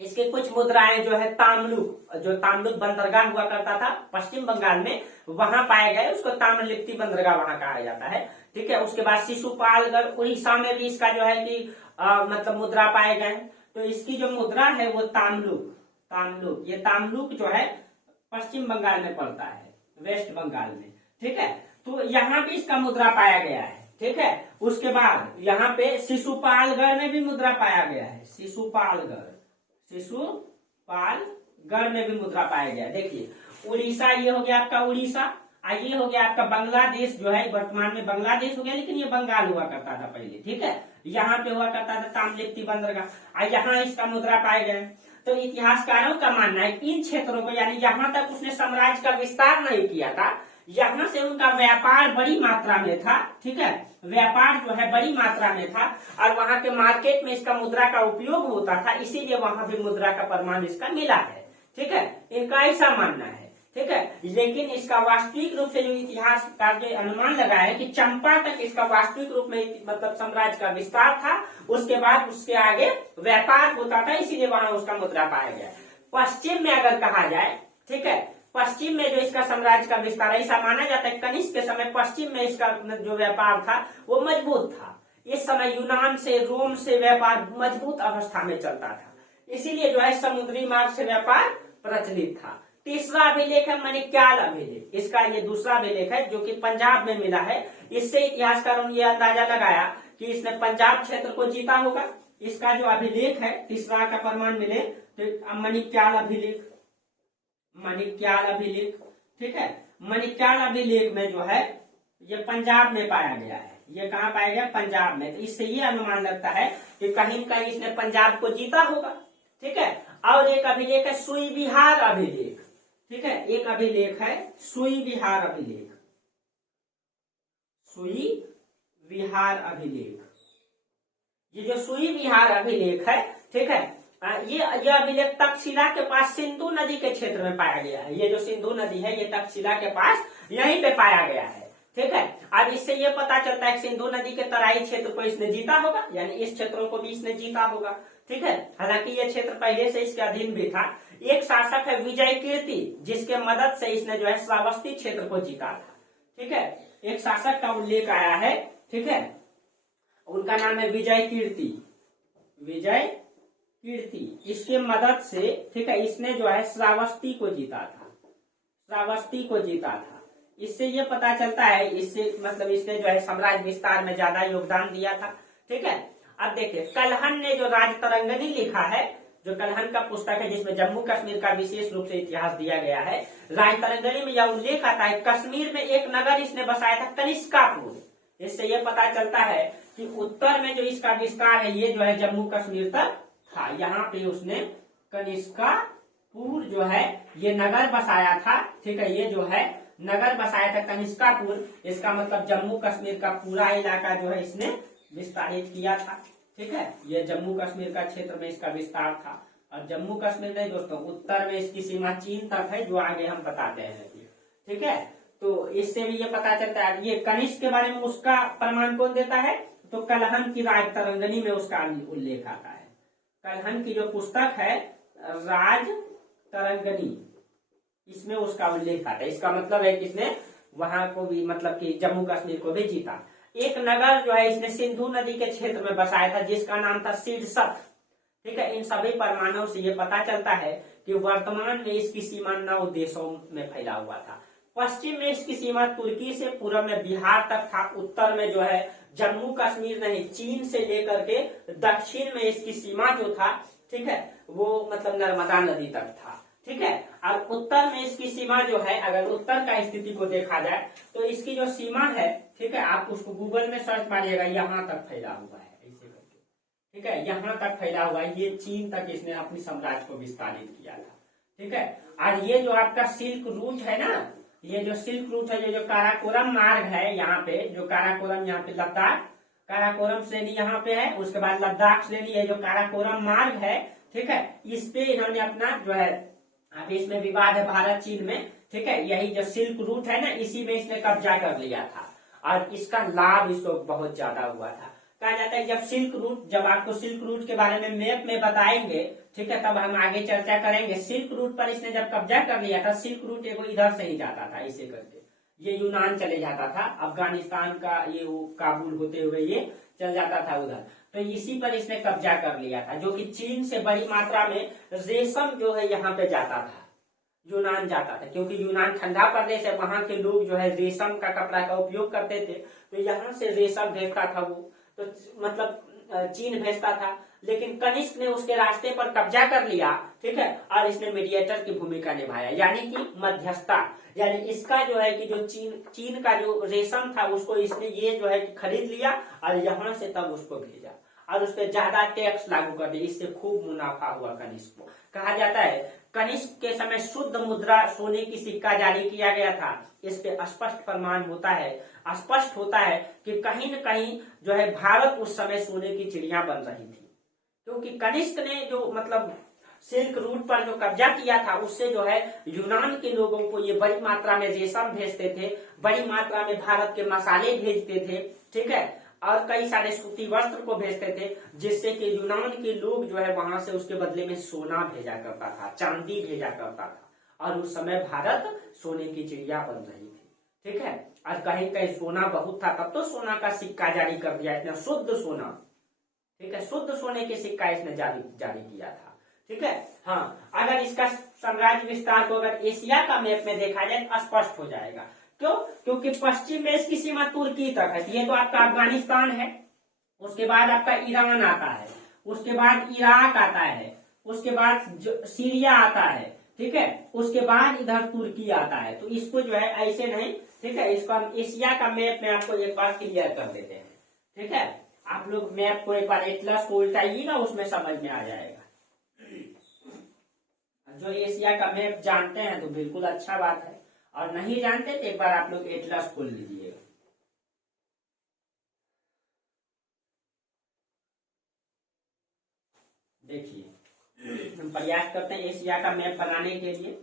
इसके कुछ मुद्राएं जो है ताम्रलिप्ति, जो ताम्रलिप्ति बंदरगाह हुआ करता था पश्चिम बंगाल में, वहां पाए गए, उसको ताम्रलिप्ति बंदरगाह वहां कहा जाता है। ठीक है, उसके बाद शिशुपालगढ़ उड़ीसा में भी इसका जो है कि मतलब मुद्रा पाए गए। तो इसकी जो मुद्रा है वो ताम्रलिप्ति, ये ताम्रलिप्ति जो है पश्चिम बंगाल में पड़ता है, वेस्ट बंगाल में। ठीक है, तो यहाँ भी इसका मुद्रा पाया गया है। ठीक है, उसके बाद यहाँ पे शिशुपालगढ़ में भी मुद्रा पाया गया है, शिशुपालगढ़ में भी मुद्रा पाया गया। देखिए उड़ीसा ये हो गया आपका उड़ीसा, ये हो गया आपका बांग्लादेश, जो है वर्तमान में बांग्लादेश हो गया लेकिन ये बंगाल हुआ करता था पहले। ठीक है, यहाँ पे हुआ करता था ताम्रलिप्ति बंदरगाह, यहाँ इसका मुद्रा पाए गए। तो इतिहासकारों का मानना है इन क्षेत्रों को, यानी जहां तक उसने साम्राज्य का विस्तार नहीं किया था, यहाँ से उनका व्यापार बड़ी मात्रा में था। ठीक है, व्यापार जो है बड़ी मात्रा में था और वहां के मार्केट में इसका मुद्रा का उपयोग होता था, इसीलिए वहां भी मुद्रा का प्रमाण इसका मिला है। ठीक है, इनका ऐसा मानना है। ठीक है, लेकिन इसका वास्तविक रूप से जो इतिहासकार ने अनुमान लगाया है कि चंपा तक इसका वास्तविक रूप में मतलब साम्राज्य का विस्तार था, उसके बाद उसके आगे व्यापार होता था, इसीलिए वहां उसका मुद्रा पाया गया। पश्चिम में अगर कहा जाए, ठीक है, पश्चिम में जो इसका साम्राज्य का विस्तार ऐसा माना जाता है कनिष्क के समय पश्चिम में इसका जो व्यापार था वो मजबूत था। इस समय यूनान से, रोम से व्यापार मजबूत अवस्था में चलता था, इसीलिए जो है समुद्री मार्ग से व्यापार प्रचलित था। तीसरा अभिलेख है मणिक्याल अभिलेख, इसका ये दूसरा अभिलेख है जो कि पंजाब में मिला है। इससे इतिहासकारों ने यह अंदाजा लगाया कि इसने पंजाब क्षेत्र को जीता होगा। इसका जो अभिलेख है तीसरा का प्रमाण मिले तो मणिक्याल अभिलेख, ठीक है, मणिक्याल अभिलेख में जो है ये पंजाब में पाया गया है। ये कहाँ पाया गया, पंजाब में। तो इससे ये अनुमान लगता है कि कहीं न कहीं इसने पंजाब को जीता होगा। ठीक है, और एक अभिलेख है सुई विहार अभिलेख। ठीक है, एक अभिलेख है सुई विहार अभिलेख, सुई विहार अभिलेख। ये जो सुई विहार अभिलेख है, ठीक है, ये अभिलेख तक्षशिला के पास सिंधु नदी के क्षेत्र में पाया गया है। ये जो सिंधु नदी है ये तक्षशिला के पास यहीं पे पाया गया है। ठीक है, अब इससे ये पता चलता है कि सिंधु नदी के तराई क्षेत्र को इसने जीता होगा, यानी इस क्षेत्रों को भी इसने जीता होगा। ठीक है, हालांकि ये क्षेत्र पहले से इसके अधीन भी था। एक शासक है विजय कीर्ति, जिसके मदद से इसने जो है श्रावस्ती क्षेत्र को जीता था। ठीक है, एक शासक का उल्लेख आया है। ठीक है, उनका नाम है विजय कीर्ति, इसके मदद से, ठीक है, इसने जो है श्रावस्ती को जीता था। इससे ये पता चलता है, इससे मतलब इसने जो है साम्राज्य विस्तार में ज्यादा योगदान दिया था। ठीक है, अब देखिए कलहन ने जो राजतरंगिणी लिखा है, जो कलहन का पुस्तक है जिसमें जम्मू कश्मीर का विशेष रूप से इतिहास दिया गया है, रायतरंगनी में यह उल्लेख आता है कश्मीर में एक नगर इसने बसाया था कनिष्कापुर। इससे यह पता चलता है कि उत्तर में जो इसका विस्तार है ये जो है जम्मू कश्मीर तक था। यहाँ पे उसने कनिष्कापुर जो है ये नगर बसाया था। ठीक है, ये जो है नगर बसाया था कनिष्कापुर। इसका मतलब जम्मू कश्मीर का पूरा इलाका जो है इसने विस्तारित किया था। ठीक है, ये जम्मू कश्मीर का क्षेत्र में इसका विस्तार था। और जम्मू कश्मीर नहीं दोस्तों, उत्तर में इसकी सीमा चीन तक है, जो आगे हम बताते हैं। ठीक है, तो इससे भी ये पता चलता है। ये कनिष्क के बारे में उसका प्रमाण कौन देता है, तो कलहन की राजतरंगनी में उसका उल्लेख आता है। कलहन की जो पुस्तक है राज तरंगनी, इसमें उसका उल्लेख आता है। इसका मतलब है कि इसने वहां को भी मतलब कि जम्मू कश्मीर को भी जीता। एक नगर जो है इसने सिंधु नदी के क्षेत्र में बसाया था जिसका नाम था शीर्षक। ठीक है, इन सभी प्रमाणों से ये पता चलता है कि वर्तमान में इसकी सीमा 9 देशों में फैला हुआ था। पश्चिम में इसकी सीमा तुर्की से, पूर्व में बिहार तक था, उत्तर में जो है जम्मू कश्मीर नहीं चीन से लेकर के दक्षिण में इसकी सीमा जो था, ठीक है, वो मतलब नर्मदा नदी तक था। ठीक है, और उत्तर में इसकी सीमा जो है, अगर उत्तर का स्थिति को देखा जाए तो इसकी जो सीमा है, ठीक है, आप उसको गूगल में सर्च मारिएगा, यहाँ तक फैला हुआ है ऐसे करके। ठीक है, यहाँ तक फैला हुआ है, ये चीन तक इसने अपनी साम्राज्य को विस्तारित किया था। ठीक है, और ये जो आपका सिल्क रूट है ना, ये जो सिल्क रूट है, ये जो काराकोरम मार्ग है, यहाँ पे जो काराकोरम, यहाँ पे लद्दाख काराकोरम श्रेणी यहाँ पे है, उसके बाद लद्दाख श्रेणी है, जो काराकोरम मार्ग है। ठीक है, इस पे इन्होंने अपना जो है, अभी इसमें विवाद है भारत चीन में। ठीक है, यही जो सिल्क रूट है ना, इसी में इसने कब्जा कर लिया था और इसका लाभ इसको बहुत ज्यादा हुआ था। कहा जाता है जब आपको सिल्क रूट के बारे में मैप में बताएंगे, ठीक है, तब हम आगे चर्चा करेंगे। सिल्क रूट पर इसने जब कब्जा कर लिया था, सिल्क रूट एगो इधर से ही जाता था ऐसे करके, ये यूनान चले जाता था, अफगानिस्तान का ये काबुल होते हुए ये चल जाता था उधर। तो इसी पर इसने कब्जा कर लिया था, जो कि चीन से बड़ी मात्रा में रेशम जो है यहाँ पे जाता था, यूनान जाता था, क्योंकि यूनान ठंडा प्रदेश है, वहां के लोग जो है रेशम का कपड़ा का उपयोग करते थे, तो यहाँ से रेशम भेजता था वो, तो मतलब चीन भेजता था। लेकिन कनिष्क ने उसके रास्ते पर कब्जा कर लिया। ठीक है, और इसने मीडिएटर की भूमिका निभाया, यानी कि मध्यस्थता, यानी इसका जो है कि जो चीन का जो रेशम था उसको इसने ये जो है कि खरीद लिया और यहाँ से तब उसको भेजा और उस पर ज्यादा टैक्स लागू कर दिया। इससे खूब मुनाफा हुआ कनिष्क को। कहा जाता है कनिष्क के समय शुद्ध मुद्रा सोने की सिक्का जारी किया गया था। इस पे स्पष्ट प्रमाण होता है, स्पष्ट होता है कि कहीं न कहीं जो है भारत उस समय सोने की चिड़िया बन रही थी, क्योंकि कनिष्क ने जो मतलब सिल्क रूट पर जो कब्जा किया था, उससे जो है यूनान के लोगों को ये बड़ी मात्रा में रेशम भेजते थे, बड़ी मात्रा में भारत के मसाले भेजते थे। ठीक है, और कई सारे सूती वस्त्र को भेजते थे, जिससे कि यूनान के लोग जो है वहां से उसके बदले में सोना भेजा करता था, चांदी भेजा करता था, और उस समय भारत सोने की चिड़िया बन रही थी। ठीक है, और कहीं कहीं सोना बहुत था, तब तो सोना का सिक्का जारी कर दिया, इतना शुद्ध सोना। ठीक है, शुद्ध सोने के सिक्का इसने जारी किया था। ठीक है, हाँ, अगर इसका साम्राज्य विस्तार को अगर एशिया का मैप में देखा जाए तो स्पष्ट हो जाएगा। क्यों? क्योंकि पश्चिम में इसकी सीमा तुर्की तक है, ये तो आपका अफगानिस्तान है, उसके बाद आपका ईरान आता है, उसके बाद इराक आता है, उसके बाद सीरिया आता है। ठीक है, उसके बाद इधर तुर्की आता है। तो इसको जो है ऐसे नहीं, ठीक है, इसको हम एशिया का मैप में आपको एक बार क्लियर कर देते हैं। ठीक है, आप लोग मैप को एक बार एटलस को उल्टाइए ना, उसमें समझ में आ जाएगा। जो एशिया का मैप जानते हैं तो बिल्कुल अच्छा बात है, और नहीं जानते तो एक बार आप लोग एटलस खोल लीजिएगा। देखिए, हम प्रयास करते हैं एशिया का मैप बनाने के लिए।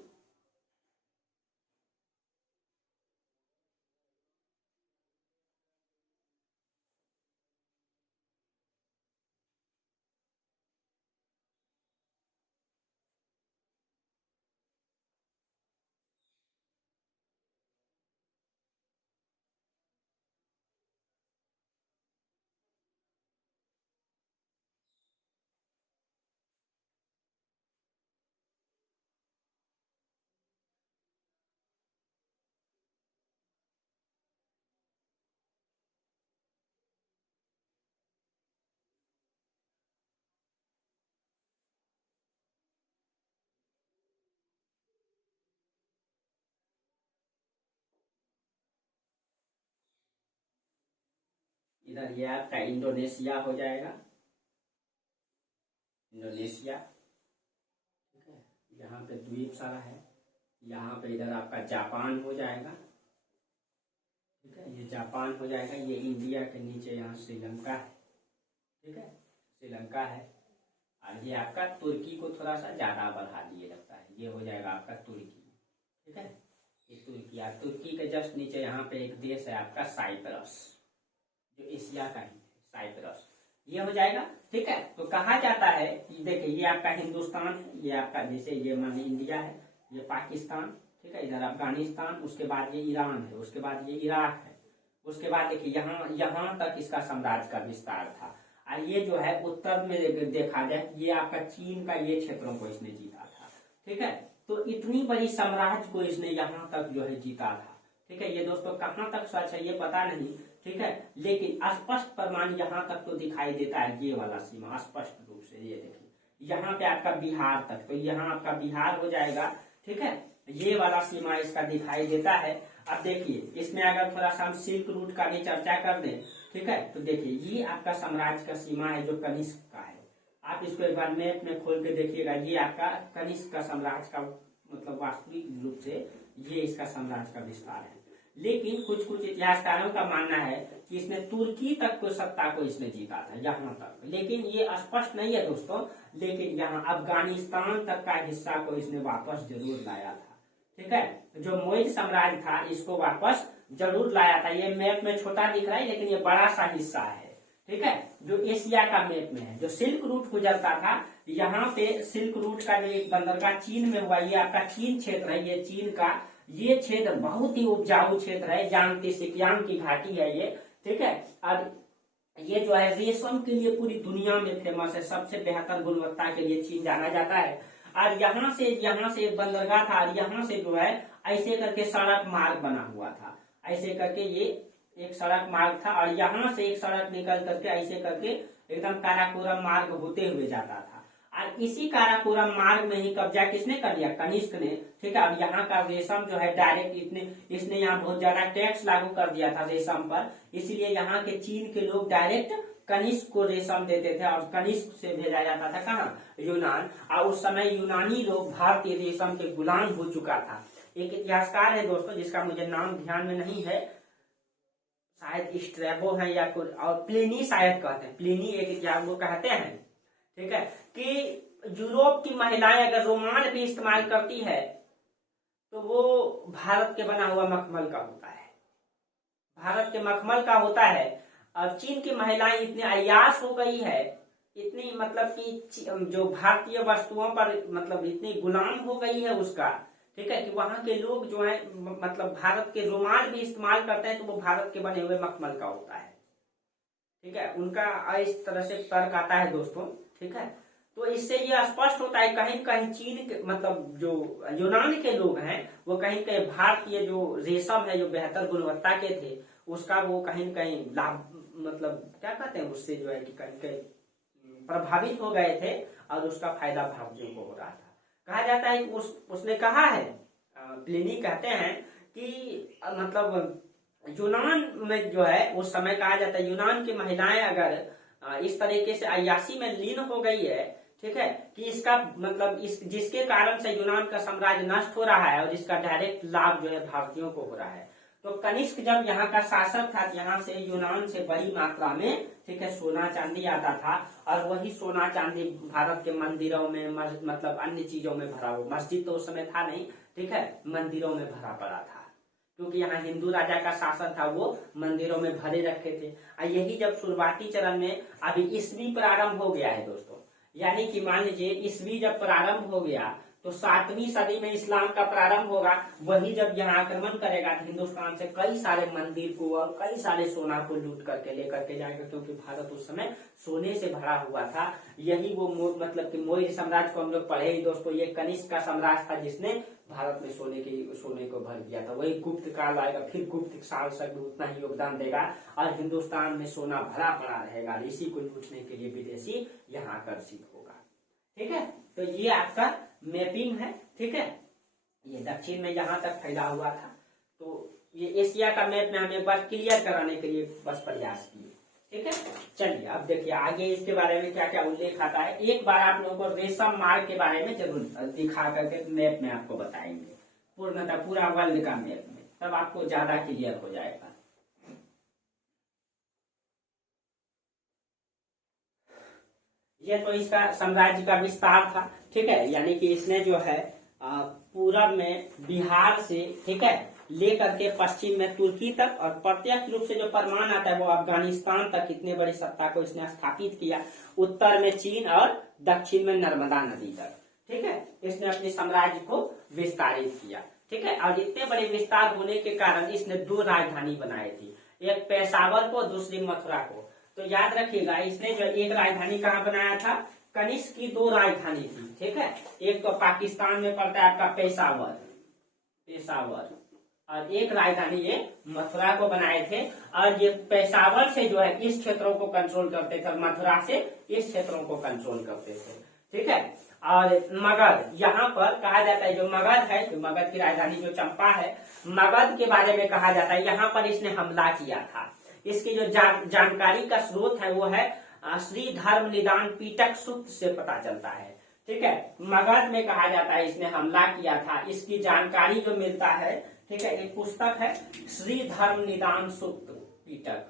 इधर ये आपका इंडोनेशिया हो जाएगा, इंडोनेशिया, ठीक है। यहाँ पे द्वीप सारा है, यहाँ पे इधर आपका जापान हो जाएगा, ठीक है, ये जापान हो जाएगा। ये इंडिया के नीचे यहाँ श्रीलंका है, ठीक है, श्रीलंका है। और ये आपका तुर्की को थोड़ा सा ज्यादा बढ़ा दिए लगता है, ये हो जाएगा आपका तुर्की, ठीक है, ये तुर्की। और तुर्की के जस्ट नीचे यहाँ पे एक देश है आपका साइप्रस, जो एशिया का ही है, साइप्रस, ये हो जाएगा, ठीक है। तो कहा जाता है कि देखिए ये आपका हिंदुस्तान है, ये आपका जैसे ये मान इंडिया है, ये पाकिस्तान, ठीक है, इधर अफगानिस्तान, उसके बाद ये ईरान है, उसके बाद ये इराक है, उसके बाद देखिए यहाँ तक इसका साम्राज्य का विस्तार था। और ये जो है उत्तर में देखा जाए, ये आपका चीन का ये क्षेत्रों को इसने जीता था, ठीक है। तो इतनी बड़ी साम्राज्य को इसने यहाँ तक जो है जीता था, ठीक है। ये दोस्तों कहाँ तक सच है ये पता नहीं, ठीक है, लेकिन स्पष्ट प्रमाण यहाँ तक तो दिखाई देता है, ये वाला सीमा स्पष्ट रूप से, ये देखिए यहाँ पे आपका बिहार तक, तो यहाँ आपका बिहार हो जाएगा, ठीक है, ये वाला सीमा इसका दिखाई देता है। अब देखिए इसमें अगर थोड़ा सा हम सिल्क रूट का भी चर्चा कर दें, ठीक है, तो देखिए ये आपका साम्राज्य का सीमा है जो कनिष्क का है। आप इसको एक बार मैप में खोल के देखिएगा, ये आपका कनिष्क का साम्राज्य का मतलब वास्तविक रूप से ये इसका साम्राज्य का विस्तार है। लेकिन कुछ कुछ इतिहासकारों का मानना है कि इसने तुर्की तक को सत्ता को इसने जीता था, यहाँ तक, लेकिन ये स्पष्ट नहीं है दोस्तों। लेकिन यहाँ अफगानिस्तान तक का हिस्सा को इसने वापस जरूर लाया था, ठीक है। जो मोइज साम्राज्य था इसको वापस जरूर लाया था। ये मैप में छोटा दिख रहा है लेकिन ये बड़ा सा हिस्सा है, ठीक है, जो एशिया का मैप में है। जो सिल्क रूट गुजरता था यहाँ पे, सिल्क रूट का जो एक बंदरगाह चीन में हुआ, ये आपका चीन क्षेत्र है, ये चीन का ये क्षेत्र बहुत ही उपजाऊ क्षेत्र है, जानते सिकियांग की घाटी है ये, ठीक है। और ये जो है रेशम के लिए पूरी दुनिया में फेमस है, सबसे बेहतर गुणवत्ता के लिए चीन जाना जाता है। और यहाँ से एक बंदरगाह था, और यहाँ से जो है ऐसे करके सड़क मार्ग बना हुआ था, ऐसे करके ये एक सड़क मार्ग था, और यहाँ से एक सड़क निकल करके ऐसे करके एकदम काराकोरम मार्ग होते हुए जाता था। और इसी काराकोरम मार्ग में ही कब्जा किसने कर लिया? कनिष्क ने, ठीक है। और यहाँ का रेशम जो है डायरेक्ट इसने यहाँ बहुत ज्यादा टैक्स लागू कर दिया था रेशम पर, इसीलिए यहाँ के चीन के लोग डायरेक्ट कनिष्क को रेशम देते थे, और कनिष्क से भेजा जाता था कहाँ? यूनान। और उस समय यूनानी लोग भारतीय रेशम के गुलाम हो चुका था। एक इतिहासकार है दोस्तों जिसका मुझे नाम ध्यान में नहीं है, शायद स्ट्रैबो है या कोई, और प्लिनी शायद कहते हैं, प्लिनी एक इतिहास वो कहते हैं, ठीक है, कि यूरोप की महिलाएं अगर रोमाल भी इस्तेमाल करती है तो वो भारत के बना हुआ मखमल का होता है, भारत के मखमल का होता है। और चीन की महिलाएं इतनी अय्याश हो गई है, इतनी मतलब कि जो भारतीय वस्तुओं पर मतलब इतनी गुलाम हो गई है उसका, ठीक है, कि वहां के लोग जो है मतलब भारत के रुमाल भी इस्तेमाल करते हैं तो वो भारत के बने हुए मखमल का होता है, ठीक है। उनका इस तरह से तर्क आता है दोस्तों, ठीक है। तो इससे ये स्पष्ट होता है कहीं कहीं चीन के मतलब जो यूनान के लोग हैं वो कहीं कहीं भारतीय जो रेशम है जो बेहतर गुणवत्ता के थे उसका वो कहीं कहीं लाभ मतलब क्या कहते हैं उससे जो है कि कहीं कहीं प्रभावित हो गए थे, और उसका फायदा भारतीयों को हो रहा था। कहा जाता है उसने कहा है, प्लिनी कहते हैं कि मतलब यूनान में जो है उस समय कहा जाता है यूनान की महिलाएं अगर इस तरीके से अय्याशी में लीन हो गई है, ठीक है, कि इसका मतलब जिसके कारण से यूनान का साम्राज्य नष्ट हो रहा है और इसका डायरेक्ट लाभ जो है भारतीयों को हो रहा है। तो कनिष्क जब यहाँ का शासक था, यहाँ से यूनान से बड़ी मात्रा में, ठीक है, सोना चांदी आता था, और वही सोना चांदी भारत के मंदिरों में मतलब अन्य चीजों में भरा हुआ, मस्जिद तो उस समय था नहीं, ठीक है, मंदिरों में भरा पड़ा था, क्योंकि यहाँ हिंदू राजा का शासन था, वो मंदिरों में भरे रखे थे। और यही जब शुरुआती चरण में अभी ईस्वी प्रारंभ हो गया है दोस्तों, यानी कि मान लीजिए ईस्वी जब प्रारंभ हो गया तो 7वीं सदी में इस्लाम का प्रारंभ होगा। वही जब यहाँ आक्रमण करेगा तो हिंदुस्तान से कई सारे मंदिर को और कई सारे सोना को लूट करके लेकर के जाएगा, क्योंकि भारत उस समय सोने से भरा हुआ था। यही वो मतलब कि मौर्य साम्राज्य को हम लोग पढ़े ही दोस्तों, ये कनिष्क का साम्राज्य था जिसने भारत में सोने को भर दिया था। वही गुप्त काल आएगा, फिर गुप्त शासक भी उतना ही योगदान देगा और हिंदुस्तान में सोना भरा पड़ा रहेगा। इसी को लूटने के लिए विदेशी यहाँ आकर्षित होगा, ठीक है। तो ये आपका मैपिंग है, ठीक है, ये दक्षिण में यहाँ तक फैला हुआ था। तो ये एशिया का मैप में हम एक बार क्लियर कराने के लिए बस प्रयास किए, ठीक है। चलिए अब देखिए आगे इसके बारे में क्या क्या उल्लेख आता है। एक बार आप लोगों को रेशम मार्ग के बारे में जरूर दिखा करके मैप में आपको बताएंगे, पूर्णतः पूरा वर्ल्ड का मैप में, तब आपको ज्यादा क्लियर हो जाएगा। ये तो इसका साम्राज्य का विस्तार था, ठीक है। यानी कि इसने जो है पूरब में बिहार से, ठीक है, लेकर के पश्चिम में तुर्की तक, और प्रत्यक्ष रूप से जो प्रमाण आता है वो अफगानिस्तान तक इतने बड़ी सत्ता को इसने स्थापित किया। उत्तर में चीन और दक्षिण में नर्मदा नदी तक, ठीक है, इसने अपने साम्राज्य को विस्तारित किया, ठीक है। और इतने बड़े विस्तार होने के कारण इसने 2 राजधानी बनाई थी, एक पेशावर को, दूसरी मथुरा को। तो याद रखिएगा इसने जो एक राजधानी कहाँ बनाया था, कनिष्क की 2 राजधानी थी, ठीक है। एक तो पाकिस्तान में पड़ता है आपका पेशावर, और एक राजधानी ये मथुरा को बनाए थे। और ये पेशावर से जो है इस क्षेत्रों को कंट्रोल करते थे, मथुरा से इस क्षेत्रों को कंट्रोल करते थे, ठीक है। और मगध, यहाँ पर कहा जाता है जो मगध है, जो मगध की राजधानी जो चंपा है, मगध के बारे में कहा जाता है यहाँ पर इसने हमला किया था। इसकी जो जानकारी का स्रोत है वो है श्री धर्म निदान पीटक सूक्त से पता चलता है, ठीक है। मगध में कहा जाता है इसने हमला किया था, इसकी जानकारी जो मिलता है, ठीक है। एक पुस्तक है श्री धर्म निदान सूक्त पीटक,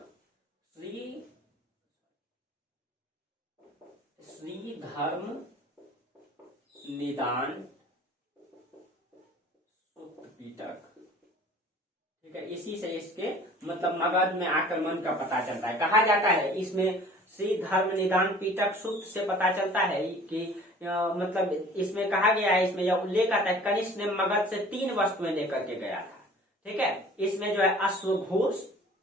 श्री धर्म निदान सूक्त पीटक, ठीक है। इसी से इसके मतलब मगध में आक्रमण का पता चलता है। कहा जाता है इसमें श्री धर्म निदान पीटक सूक्त से पता चलता है कि मतलब इसमें कहा गया है, इसमें यह उल्लेख आता है कनिष्क ने मगध से 3 वस्तुएं लेकर के गया था, ठीक है। इसमें जो है अश्वघोष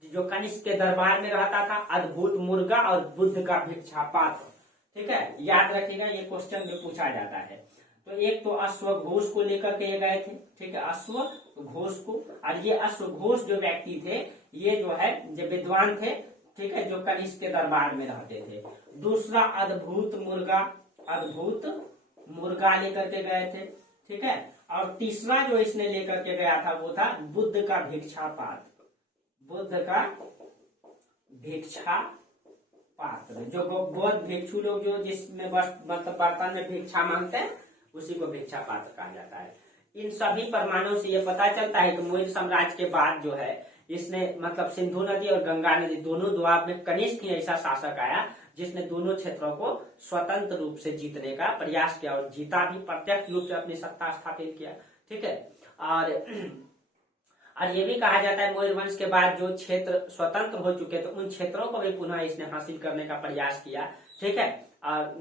जो कनिष्क के दरबार में रहता था, अद्भुत मुर्गा और बुद्ध का भिक्षा पात्र, ठीक है। याद रखिएगा ये क्वेश्चन में पूछा जाता है। तो एक तो अश्वघोष को लेकर के गए थे, ठीक है, अश्वघोष को। और ये अश्वघोष जो व्यक्ति थे ये जो है जो विद्वान थे, ठीक है, जो कनिष्क के दरबार में रहते थे। दूसरा अद्भुत मुर्गा लेकर के गए थे, ठीक है। और तीसरा जो इसने लेकर के गया था वो था बुद्ध का भिक्षा पात्र, जो बौद्ध भिक्षु लोग जो जिसमें मतलब बर्तन में भिक्षा मांगते हैं उसी को भिक्षा पात्र कहा जाता है। इन सभी प्रमाणों से यह पता चलता है कि मौर्य साम्राज्य के बाद जो है इसने मतलब सिंधु नदी और गंगा नदी दोनों द्वार में कनिष्क ही ऐसा शासक आया जिसने दोनों क्षेत्रों को स्वतंत्र रूप से जीतने का प्रयास किया और जीता भी, प्रत्यक्ष रूप से अपनी सत्ता स्थापित किया, ठीक है। और ये भी कहा जाता है मौर्य वंश के बाद जो क्षेत्र स्वतंत्र हो चुके थे उन क्षेत्रों को भी पुनः इसने हासिल करने का प्रयास किया, ठीक है। और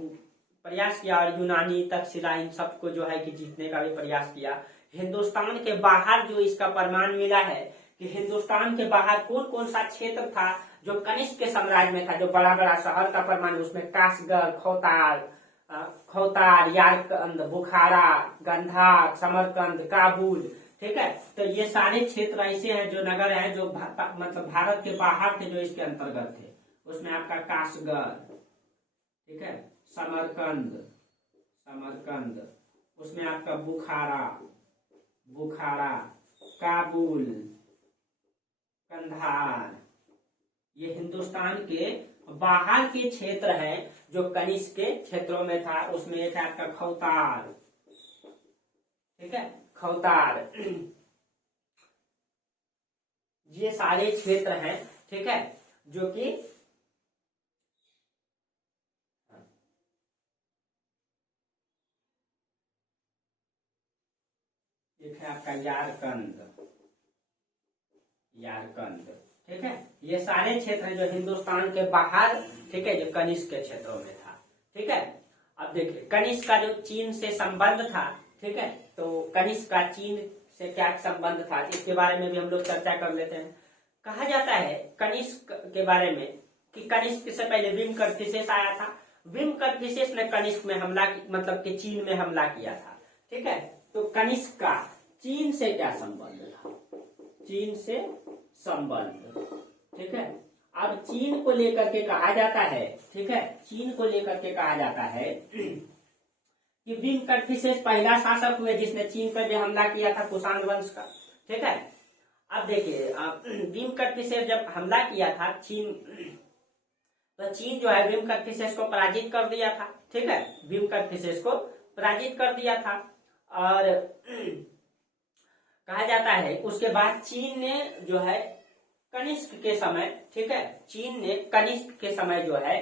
यूनानी तक्षशिला इन सबको जो है कि जीतने का भी प्रयास किया। हिंदुस्तान के बाहर जो इसका प्रमाण मिला है कि हिंदुस्तान के बाहर कौन कौन सा क्षेत्र था जो कनिष्क के साम्राज्य में था, जो बड़ा बड़ा शहर का प्रमाण, उसमें कासगढ़, खौतार, यारकंद, बुखारा, गंधार, समरकंद, काबुल, ठीक है। तो ये सारे क्षेत्र ऐसे हैं जो नगर हैं जो मतलब भारत के बाहर थे जो इसके अंतर्गत थे। उसमें आपका कासगढ़, ठीक है, समरकंद, उसमें आपका बुखारा, काबुल, कंधार, ये हिंदुस्तान के बाहर के क्षेत्र हैं जो कनिष्क के क्षेत्रों में था। उसमें एक है आपका खौतार, ठीक है, ये सारे क्षेत्र हैं, ठीक है, जो कि एक है आपका यारकंद, ठीक है। ये सारे क्षेत्र हैं जो हिंदुस्तान के बाहर, ठीक है, जो कनिष्क के क्षेत्रों में था, ठीक है। अब देखिए कनिष्क का जो चीन से संबंध था, ठीक है, तो कनिष्क का चीन से क्या संबंध था इसके बारे में भी हम लोग चर्चा कर लेते हैं। कहा जाता है कनिष्क के बारे में कि कनिष्क से पहले विमकर्तिसेस आया था। विमकर्तिसेस ने कनिष्क में हमला मतलब कि चीन में हमला किया था, ठीक है। तो कनिष्क का चीन से क्या संबंध था, चीन से संबंध, ठीक है। अब चीन को लेकर के कहा जाता है, ठीक है, चीन को लेकर के कहा जाता है कि विमकर्तिसेस पहला शासक हुए जिसने चीन पर भी हमला किया था, कुषाण वंश का, ठीक है। अब देखिए विमकर्तिसेस जब हमला किया था चीन तो चीन जो है भीम कनफ्यूशियस को पराजित कर दिया था। ठीक है, भीम कनफ्यूशियस को पराजित कर दिया था। और कहा जाता है उसके बाद चीन ने जो है कनिष्क के समय, ठीक है, चीन ने कनिष्क के समय जो है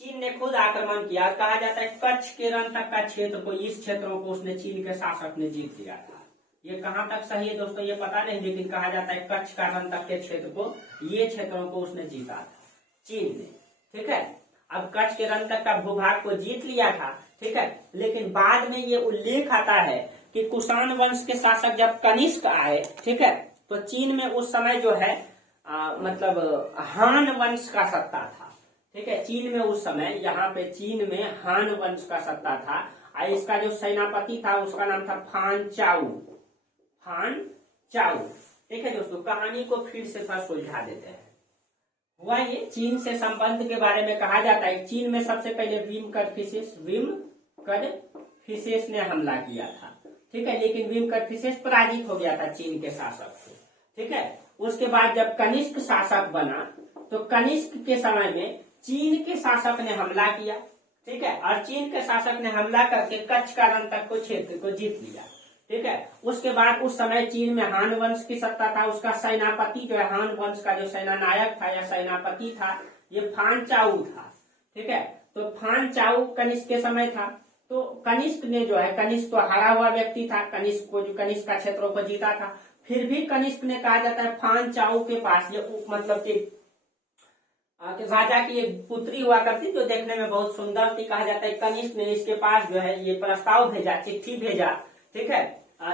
चीन ने खुद आक्रमण किया। कहा जाता है कच्छ के रण तक का क्षेत्र को, इस क्षेत्रों को उसने चीन के शासक ने जीत लिया था। ये कहां तक सही है दोस्तों ये पता नहीं, लेकिन कहा जाता है कच्छ का रण तक के क्षेत्र को, ये क्षेत्रों को उसने जीता था चीन ने। ठीक है, अब कच्छ के रण तक का भूभाग को जीत लिया था। ठीक है, लेकिन बाद में ये उल्लेख आता है कि कुषाण वंश के शासक जब कनिष्क आए, ठीक है, तो चीन में उस समय जो है मतलब हान वंश का सत्ता था। ठीक है, चीन में उस समय, यहाँ पे चीन में हान वंश का सत्ता था। और इसका जो सेनापति था उसका नाम था फान चाऊ, फान चाऊ। ठीक है दोस्तों, कहानी को फिर से थोड़ा सुलझा देते हैं। हुआ ये चीन से संबंध के बारे में कहा जाता है। चीन में सबसे पहले भीम कनफ्यूशियस ने हमला किया था। ठीक है, लेकिन भीम कनफ्यूशियस पराजित हो गया था चीन के शासक से। ठीक है, उसके बाद जब कनिष्क शासक बना तो कनिष्क के समय में चीन के शासक ने हमला किया। ठीक है, और चीन के शासक ने हमला करके कच्छ का रण तक को क्षेत्र को जीत लिया। ठीक है, उसके बाद उस समय चीन में हान वंश की सत्ता था। उसका सेनापति जो है, हान वंश का जो सेना नायक था या सेनापति था, ये फान चाऊ था। ठीक है, तो फान चाऊ कनिष्क के समय था। तो कनिष्क ने जो है, कनिष्क तो हारा हुआ व्यक्ति था, कनिष्क को जो कनिष्क का क्षेत्रों को जीता था, फिर भी कनिष्क ने, कहा जाता है, फान चाऊ के पास ये मतलब कि राजा की एक पुत्री हुआ करती जो देखने में बहुत सुंदर थी। कहा जाता है कनिष्क ने इसके पास जो है ये प्रस्ताव भेजा, चिट्ठी भेजा। ठीक है,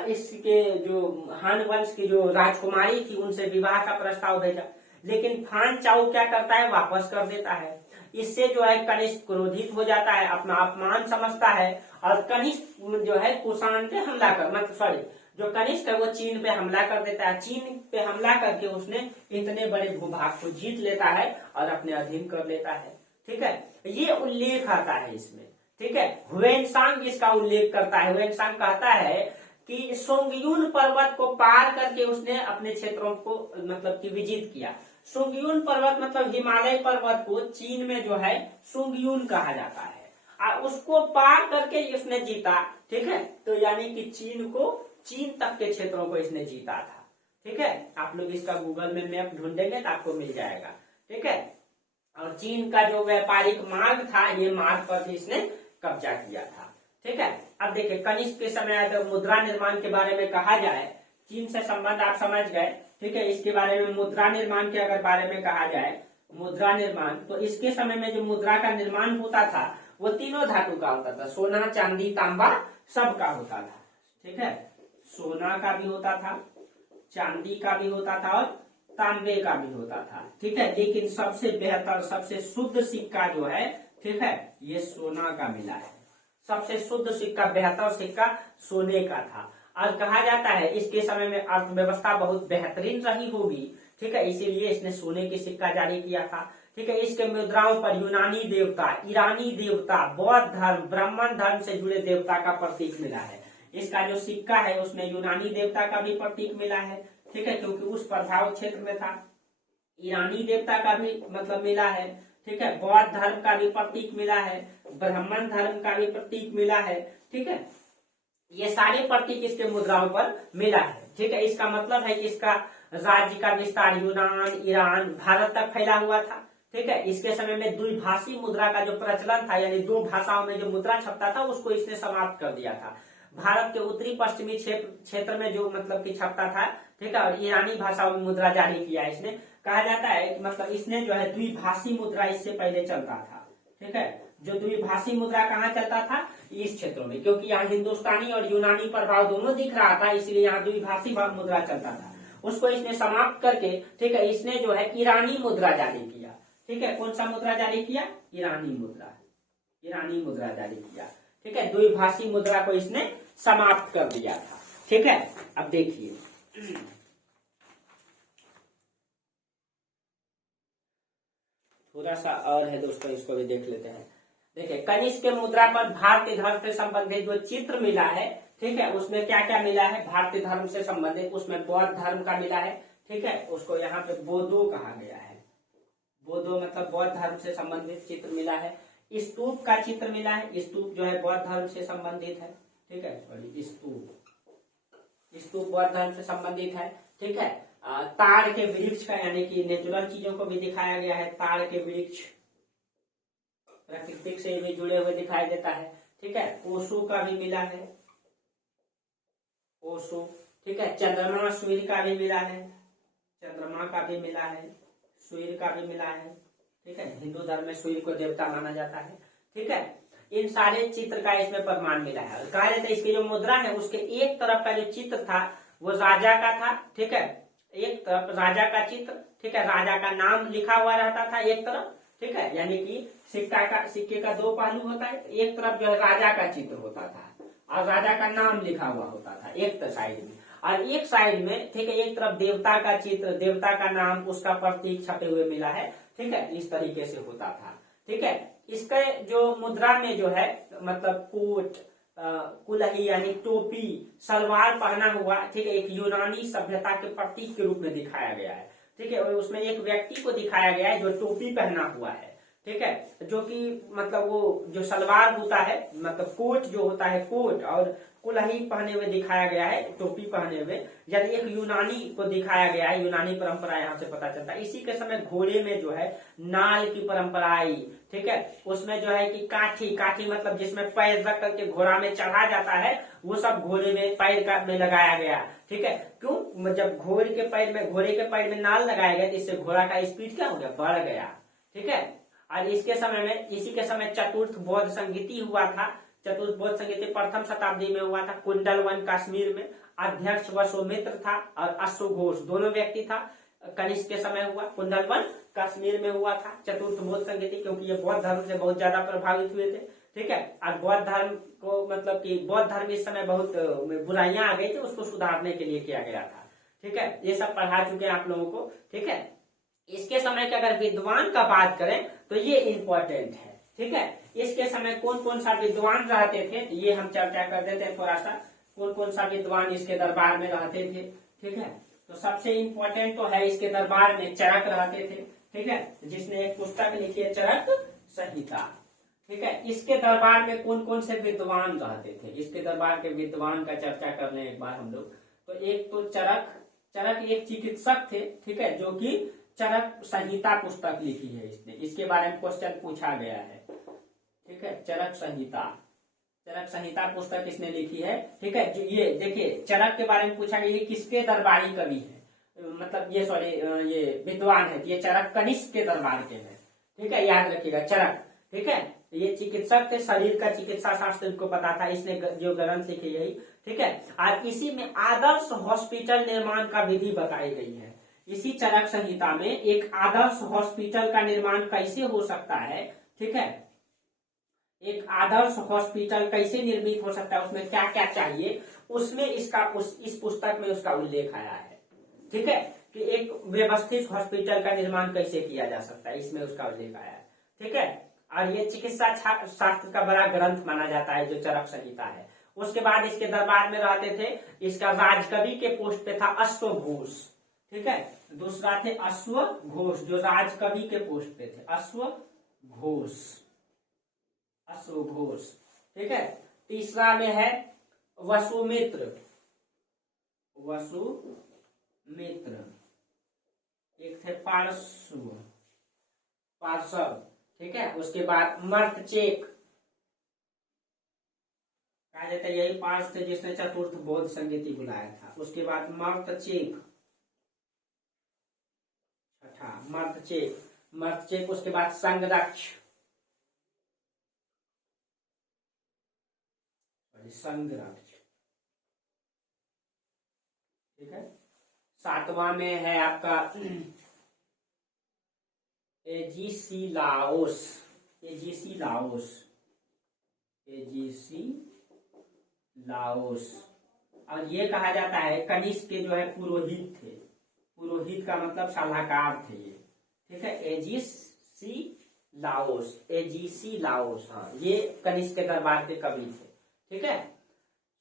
इसके जो हान वंश की जो राजकुमारी थी उनसे विवाह का प्रस्ताव भेजा, लेकिन फान चाऊ क्या करता है, वापस कर देता है। इससे जो है कनिष्क क्रोधित हो जाता है, अपना अपमान समझता है, और कनिष्क जो है कुषाण पे हमला कर, मतलब सॉरी, जो कनिष्क है वो चीन पे हमला कर देता है। चीन पे हमला करके उसने इतने बड़े भूभाग को जीत लेता है और अपने अधीन कर लेता है। ठीक है, ये उल्लेख आता है इसमें। ठीक है, ह्वेनसांग इसका उल्लेख करता है। ह्वेनसांग कहता है कि सोंगयून पर्वत को पार करके उसने अपने क्षेत्रों को मतलब कि विजित किया। सोंगयून पर्वत मतलब हिमालय पर्वत को चीन में जो है सोंगयून कहा जाता है, और उसको पार करके उसने जीता। ठीक है, तो यानी कि चीन तक के क्षेत्रों को इसने जीता था। ठीक है, आप लोग इसका गूगल में मैप ढूंढेंगे तो आपको मिल जाएगा। ठीक है, और चीन का जो व्यापारिक मार्ग था, ये मार्ग पर भी इसने कब्जा किया था। ठीक है, अब देखिए कनिष्क के समय अगर मुद्रा निर्माण के बारे में कहा जाए, चीन से संबंध आप समझ गए। ठीक है, इसके बारे में मुद्रा निर्माण के अगर बारे में कहा जाए, मुद्रा निर्माण, तो इसके समय में जो मुद्रा का निर्माण होता था वो तीनों धातु का होता था, सोना चांदी तांबा सबका होता था। ठीक है, सोना का भी होता था, चांदी का भी होता था और तांबे का भी होता था। ठीक है, लेकिन सबसे बेहतर सबसे शुद्ध सिक्का जो है, ठीक है, ये सोना का मिला है। सबसे शुद्ध सिक्का, बेहतर सिक्का सोने का था। और कहा जाता है इसके समय में अर्थव्यवस्था बहुत बेहतरीन रही होगी। ठीक है, इसीलिए इसने सोने की सिक्का जारी किया था। ठीक है, इसके मुद्राओं पर यूनानी देवता, ईरानी देवता, बौद्ध धर्म, ब्राह्मण धर्म से जुड़े देवता का प्रतीक मिला है। इसका जो सिक्का है उसमें यूनानी देवता का भी प्रतीक मिला है। ठीक है, क्योंकि उस प्रभाव क्षेत्र में था। ईरानी देवता का भी मतलब मिला है। ठीक है, बौद्ध धर्म का भी प्रतीक मिला है, ब्राह्मण धर्म का भी प्रतीक मिला है। ठीक है, ये सारे प्रतीक इसके मुद्राओं पर मिला है। ठीक है, इसका मतलब है कि इसका राज्य का विस्तार यूनान, ईरान, भारत तक फैला हुआ था। ठीक है, इसके समय में द्विभाषी मुद्रा का जो प्रचलन था, यानी दो भाषाओं में जो मुद्रा छपता था उसको इसने समाप्त कर दिया था। भारत के उत्तरी पश्चिमी क्षेत्र में जो मतलब कि छपता था, ठीक है, और ईरानी भाषाओं में मुद्रा जारी किया इसने। कहा जाता है कि मतलब इसने जो है द्विभाषी मुद्रा इससे पहले चलता था। ठीक है, जो द्विभाषी मुद्रा कहाँ चलता था, इस क्षेत्रों में, क्योंकि यहाँ हिंदुस्तानी और यूनानी प्रभाव दोनों दिख रहा था, इसलिए यहाँ द्विभाषी मुद्रा चलता था। उसको इसने समाप्त करके, ठीक है, इसने जो है ईरानी मुद्रा जारी किया। ठीक है, कौन सा मुद्रा जारी किया, ईरानी मुद्रा, ईरानी मुद्रा जारी किया। ठीक है, द्विभाषी मुद्रा को इसने समाप्त कर दिया था। ठीक है, अब देखिए थोड़ा सा और है दोस्तों, इसको भी देख लेते हैं। देखिए कनिष्क के मुद्रा पर भारतीय धर्म से संबंधित जो चित्र मिला है, ठीक है, उसमें क्या क्या मिला है, भारतीय धर्म से संबंधित, उसमें बौद्ध धर्म का मिला है। ठीक है, उसको यहाँ पे बोधो कहा गया है, बोधो मतलब बौद्ध धर्म से संबंधित चित्र मिला है। स्तूप का चित्र मिला है, स्तूप जो है बौद्ध धर्म से संबंधित है, ठीक है। सॉरी, स्तूप बौद्ध धर्म से संबंधित है, ठीक है। ताड़ के वृक्ष का यानी कि नेचुरल चीजों को भी दिखाया गया है। ताड़ के वृक्ष प्राकृतिक से भी जुड़े हुए दिखाई देता है, ठीक है। ओशो का भी मिला है, ओशो, ठीक है। चंद्रमा सूर्य का भी मिला है, चंद्रमा का भी मिला है, सूर्य का भी मिला है, ठीक है। हिंदू धर्म में सूर्य को देवता माना जाता है, ठीक है। इन सारे चित्र का इसमें प्रमाण मिला है। कहा जाता है इसकी जो मुद्रा है उसके एक तरफ का जो चित्र था वो राजा का था, ठीक है। एक तरफ राजा का चित्र, ठीक है, राजा का नाम लिखा हुआ रहता था एक तरफ, ठीक है। यानी कि सिक्के का दो पहलू होता है, एक तरफ जो है राजा का चित्र होता था और राजा का नाम लिखा हुआ होता था एक साइड में, और एक साइड में, ठीक है, एक तरफ देवता का चित्र, देवता का नाम, उसका प्रतीक छपे हुए मिला है, ठीक है। इस तरीके से होता था, ठीक है। इसके जो मुद्रा में जो है मतलब कोट, कुलही यानी टोपी, सलवार पहना हुआ, ठीक है, एक यूनानी सभ्यता के प्रतीक के रूप में दिखाया गया है, ठीक है। और उसमें एक व्यक्ति को दिखाया गया है जो टोपी पहना हुआ है, ठीक है, जो कि मतलब वो जो सलवार होता है मतलब कोट जो होता है, कोट और कुलही पहने हुए दिखाया गया है, टोपी पहने हुए, यानी एक यूनानी को दिखाया गया है। यूनानी परंपरा यहाँ से पता चलता है। इसी के समय घोड़े में जो है नाल की परंपरा आई, ठीक है। उसमें जो है कि काठी मतलब जिसमें पैर रख करके घोड़ा में चढ़ा जाता है, वो सब घोड़े में पैर का में लगाया गया, ठीक है। क्यों? जब घोड़े के पैर में नाल लगाया गया तो इससे घोड़ा का स्पीड क्या हो गया, बढ़ गया, ठीक है। और इसी के समय चतुर्थ बौद्ध संगीति हुआ था। चतुर्थ बौद्ध संगीति प्रथम शताब्दी में हुआ था, कुंडलवन कश्मीर में। अध्यक्ष वसुमित्र था और अश्वघोष दोनों व्यक्ति था। कनिष्क के समय हुआ, कुंडलवन कश्मीर में हुआ था चतुर्थ बौद्ध संगीति, क्योंकि ये बौद्ध धर्म से बहुत ज्यादा प्रभावित हुए थे, ठीक है। और बौद्ध धर्म को मतलब कि बौद्ध धर्म इस समय बहुत बुराइयां आ गई थी, उसको सुधारने के लिए किया गया था, ठीक है। ये सब पढ़ा चुके हैं आप लोगों को, ठीक है। इसके समय के अगर विद्वान का बात करें तो ये इंपॉर्टेंट है, ठीक है। इसके समय कौन कौन सा विद्वान रहते थे ये हम चर्चा कर देते हैं थोड़ा सा। कौन कौन सा विद्वान इसके दरबार में रहते थे, ठीक है। तो सबसे इंपॉर्टेंट तो है इसके दरबार में चरक रहते थे, ठीक है, जिसने एक पुस्तक लिखी है चरक संहिता, ठीक है। इसके दरबार में कौन कौन से विद्वान रहते थे, इसके दरबार के विद्वान का चर्चा कर लें एक बार हम लोग। तो एक तो चरक एक चिकित्सक थे, ठीक है, जो कि चरक संहिता पुस्तक लिखी है इसने। इसके बारे में क्वेश्चन पूछा गया है, ठीक है। चरक संहिता पुस्तक इसने लिखी है, ठीक है। जो ये देखिए चरक के बारे में पूछा गया, ये किसके दरबारी कवि है, मतलब ये विद्वान है, ये चरक कनिष्क के दरबार के हैं, ठीक है। याद रखिएगा चरक, ठीक है। ये चिकित्सक थे, शरीर का चिकित्सा शास्त्र इनको पता था, इसने जो ग्रंथ लिखे यही, ठीक है। और इसी में आदर्श हॉस्पिटल निर्माण का विधि बताई गई है। इसी चरक संहिता में एक आदर्श हॉस्पिटल का निर्माण कैसे हो सकता है, ठीक है। एक आदर्श हॉस्पिटल कैसे निर्मित हो सकता है, उसमें क्या क्या चाहिए, उसमें इस पुस्तक में उसका उल्लेख आया है, ठीक है, कि एक व्यवस्थित हॉस्पिटल का निर्माण कैसे किया जा सकता है, इसमें उसका उल्लेख आया है, ठीक है। और ये चिकित्सा शास्त्र का बड़ा ग्रंथ माना जाता है जो चरक संहिता है। उसके बाद इसके दरबार में रहते थे, इसका राजकवि के पोस्ट पे था अश्वघोष, ठीक है। दूसरा थे अश्वघोष जो राजकवि के पोस्ट पे थे, अश्वघोष, ठीक है। तीसरा में है वसुमित्र, एक थे पार्श्व, ठीक है। उसके बाद मर्तचेक, कहा जाता है यही पार्श्व थे जिसने चतुर्थ बौद्ध संगीति बुलाया था। उसके बाद मर्तचेक, मर्तचेक, उसके बाद संगरक्ष, ठीक है। सातवां में है आपका एजीसी लाओस, और ये कहा जाता है कनिष्क के जो है पुरोहित थे। पुरोहित का मतलब सलाहकार थे ये, ठीक है। एजीसी लाओस, हाँ, ये कनिष्क के दरबार के कवि थे, ठीक है।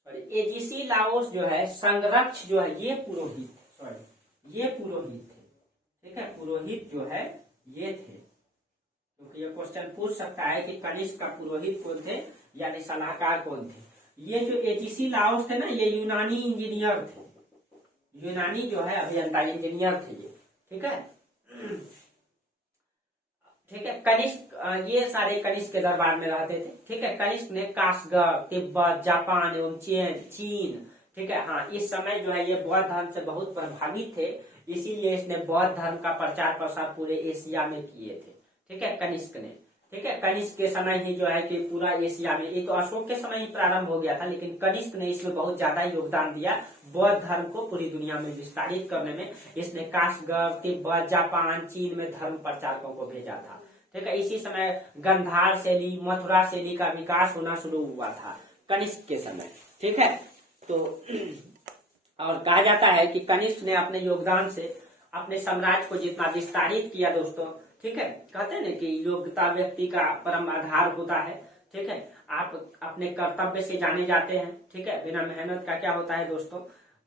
एजीसी लाओस जो है, संगरक्ष जो है ये पुरोहित थे, ठीक है। पुरोहित जो है ये थे, क्योंकि ये क्वेश्चन पूछ सकता है कि कनिष्क का पुरोहित कौन थे यानी सलाहकार कौन थे। ये जो एचीसी लाओस थे ना, ये यूनानी इंजीनियर थे, यूनानी जो है अभियंता इंजीनियर थे ये, ठीक है। ठीक है, कनिष्क ये सारे कनिष्क के दरबार में रहते थे, ठीक है। कनिष्क ने काशगर, तिब्बत, जापान एवं चीन, ठीक है, हाँ, इस समय जो है ये बौद्ध धर्म से बहुत प्रभावित थे, इसीलिए इसने बौद्ध धर्म का प्रचार प्रसार पूरे एशिया में किए थे, ठीक है, कनिष्क ने, ठीक है। कनिष्क के समय ही जो है कि पूरा एशिया में, ये तो अशोक के समय ही प्रारंभ हो गया था, लेकिन कनिष्क ने इसमें बहुत ज्यादा योगदान दिया, बौद्ध धर्म को पूरी दुनिया में विस्तारित करने में। इसने काशगर, तिब्बत, जापान, चीन में धर्म प्रचारकों को भेजा था, ठीक है। इसी समय गंधार शैली, मथुरा शैली का विकास होना शुरू हुआ था कनिष्क के समय, ठीक है। तो और कहा जाता है कि कनिष्क ने अपने योगदान से अपने साम्राज्य को जितना विस्तारित किया दोस्तों, ठीक है। कहते हैं ना कि योग्यता व्यक्ति का परम आधार होता है, ठीक है। आप अपने कर्तव्य से जाने जाते हैं, ठीक है, बिना मेहनत का क्या होता है दोस्तों।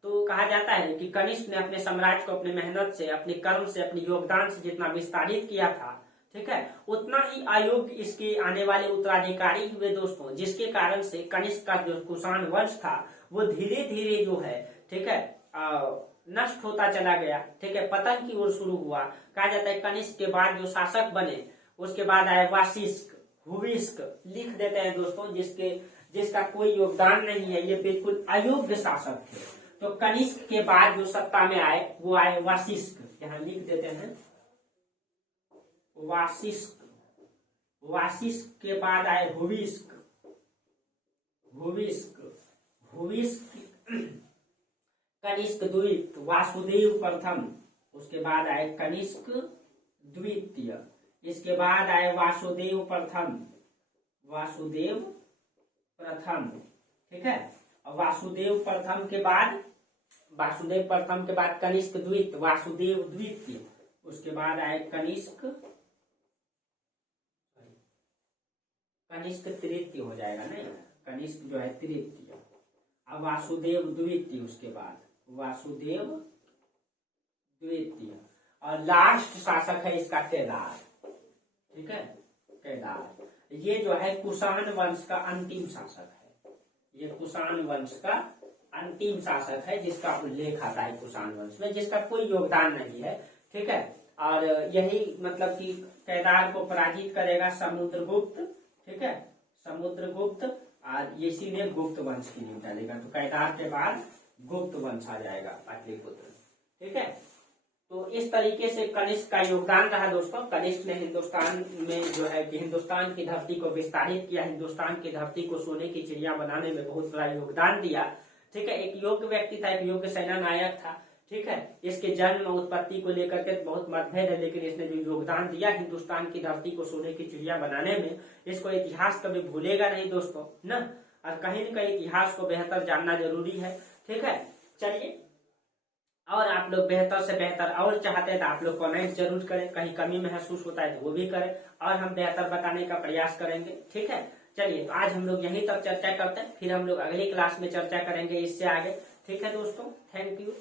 तो कहा जाता है कि कनिष्क ने अपने साम्राज्य को अपने मेहनत से, अपने कर्म से, अपने योगदान से जितना विस्तारित किया था, ठीक है, उतना ही अयोग्य इसके आने वाले उत्तराधिकारी हुए दोस्तों, जिसके कारण से कनिष्क का जो कुषाण वंश था वो धीरे धीरे जो है, ठीक है, नष्ट होता चला गया, ठीक है, पतन की ओर शुरू हुआ। कहा जाता है कनिष्क के बाद जो शासक बने, उसके बाद आए वाशिष्क, हुविष्क, लिख देते हैं दोस्तों, जिसका कोई योगदान नहीं है, ये बिल्कुल अयोग्य शासक थे। तो कनिष्क के बाद जो सत्ता में आए वो आए वाशिष्क, यहाँ लिख देते हैं वाशिष्क। वाशिष्क के बाद आए हुविष्क, कनिष्क द्वितीय, वासुदेव प्रथम, उसके बाद आए कनिष्क द्वितीय, इसके बाद आए वासुदेव प्रथम, ठीक है। और वासुदेव प्रथम के बाद कनिष्क द्वितीय, वासुदेव द्वितीय, उसके बाद आए कनिष्क तृतीय हो जाएगा नहीं, कनिष्क जो है तृतीय, अब वासुदेव द्वितीय, उसके बाद वासुदेव द्वितीय, और लास्ट शासक है इसका केदार, ठीक है, केदार। ये जो है कुषाण वंश का अंतिम शासक है, ये कुषाण वंश का अंतिम शासक है, जिसका उल्लेख आता है कुषाण वंश में, जिसका कोई योगदान नहीं है, ठीक है। और यही मतलब कि केदार को पराजित करेगा समुद्रगुप्त, ठीक है, समुद्रगुप्त, और इसीलिए गुप्त वंश की नींव डालेगा। तो केदार के बाद गुप्त वंश आ जाएगा, पाटलिपुत्र, ठीक है। तो इस तरीके से कनिष्क का योगदान रहा दोस्तों। कनिष्क ने हिंदुस्तान में जो है कि हिंदुस्तान की धरती को विस्तारित किया, हिंदुस्तान की धरती को सोने की चिड़िया बनाने में बहुत बड़ा योगदान दिया, ठीक है। एक योग्य व्यक्ति था, एक योग्य सेना नायक था, ठीक है। इसके जन्म उत्पत्ति को लेकर के बहुत मतभेद है, लेकिन इसने जो योगदान दिया हिंदुस्तान की धरती को सोने की चिड़िया बनाने में, इसको इतिहास कभी भूलेगा नहीं दोस्तों ना। और कहीं न कहीं इतिहास को बेहतर जानना जरूरी है, ठीक है। चलिए, और आप लोग बेहतर से बेहतर और चाहते हैं तो आप लोग कमेंट जरूर करें, कहीं कमी महसूस होता है तो वो भी करें, और हम बेहतर बताने का प्रयास करेंगे, ठीक है। चलिए, तो आज हम लोग यहीं तक चर्चा करते हैं, फिर हम लोग अगली क्लास में चर्चा करेंगे इससे आगे, ठीक है दोस्तों। Thank you.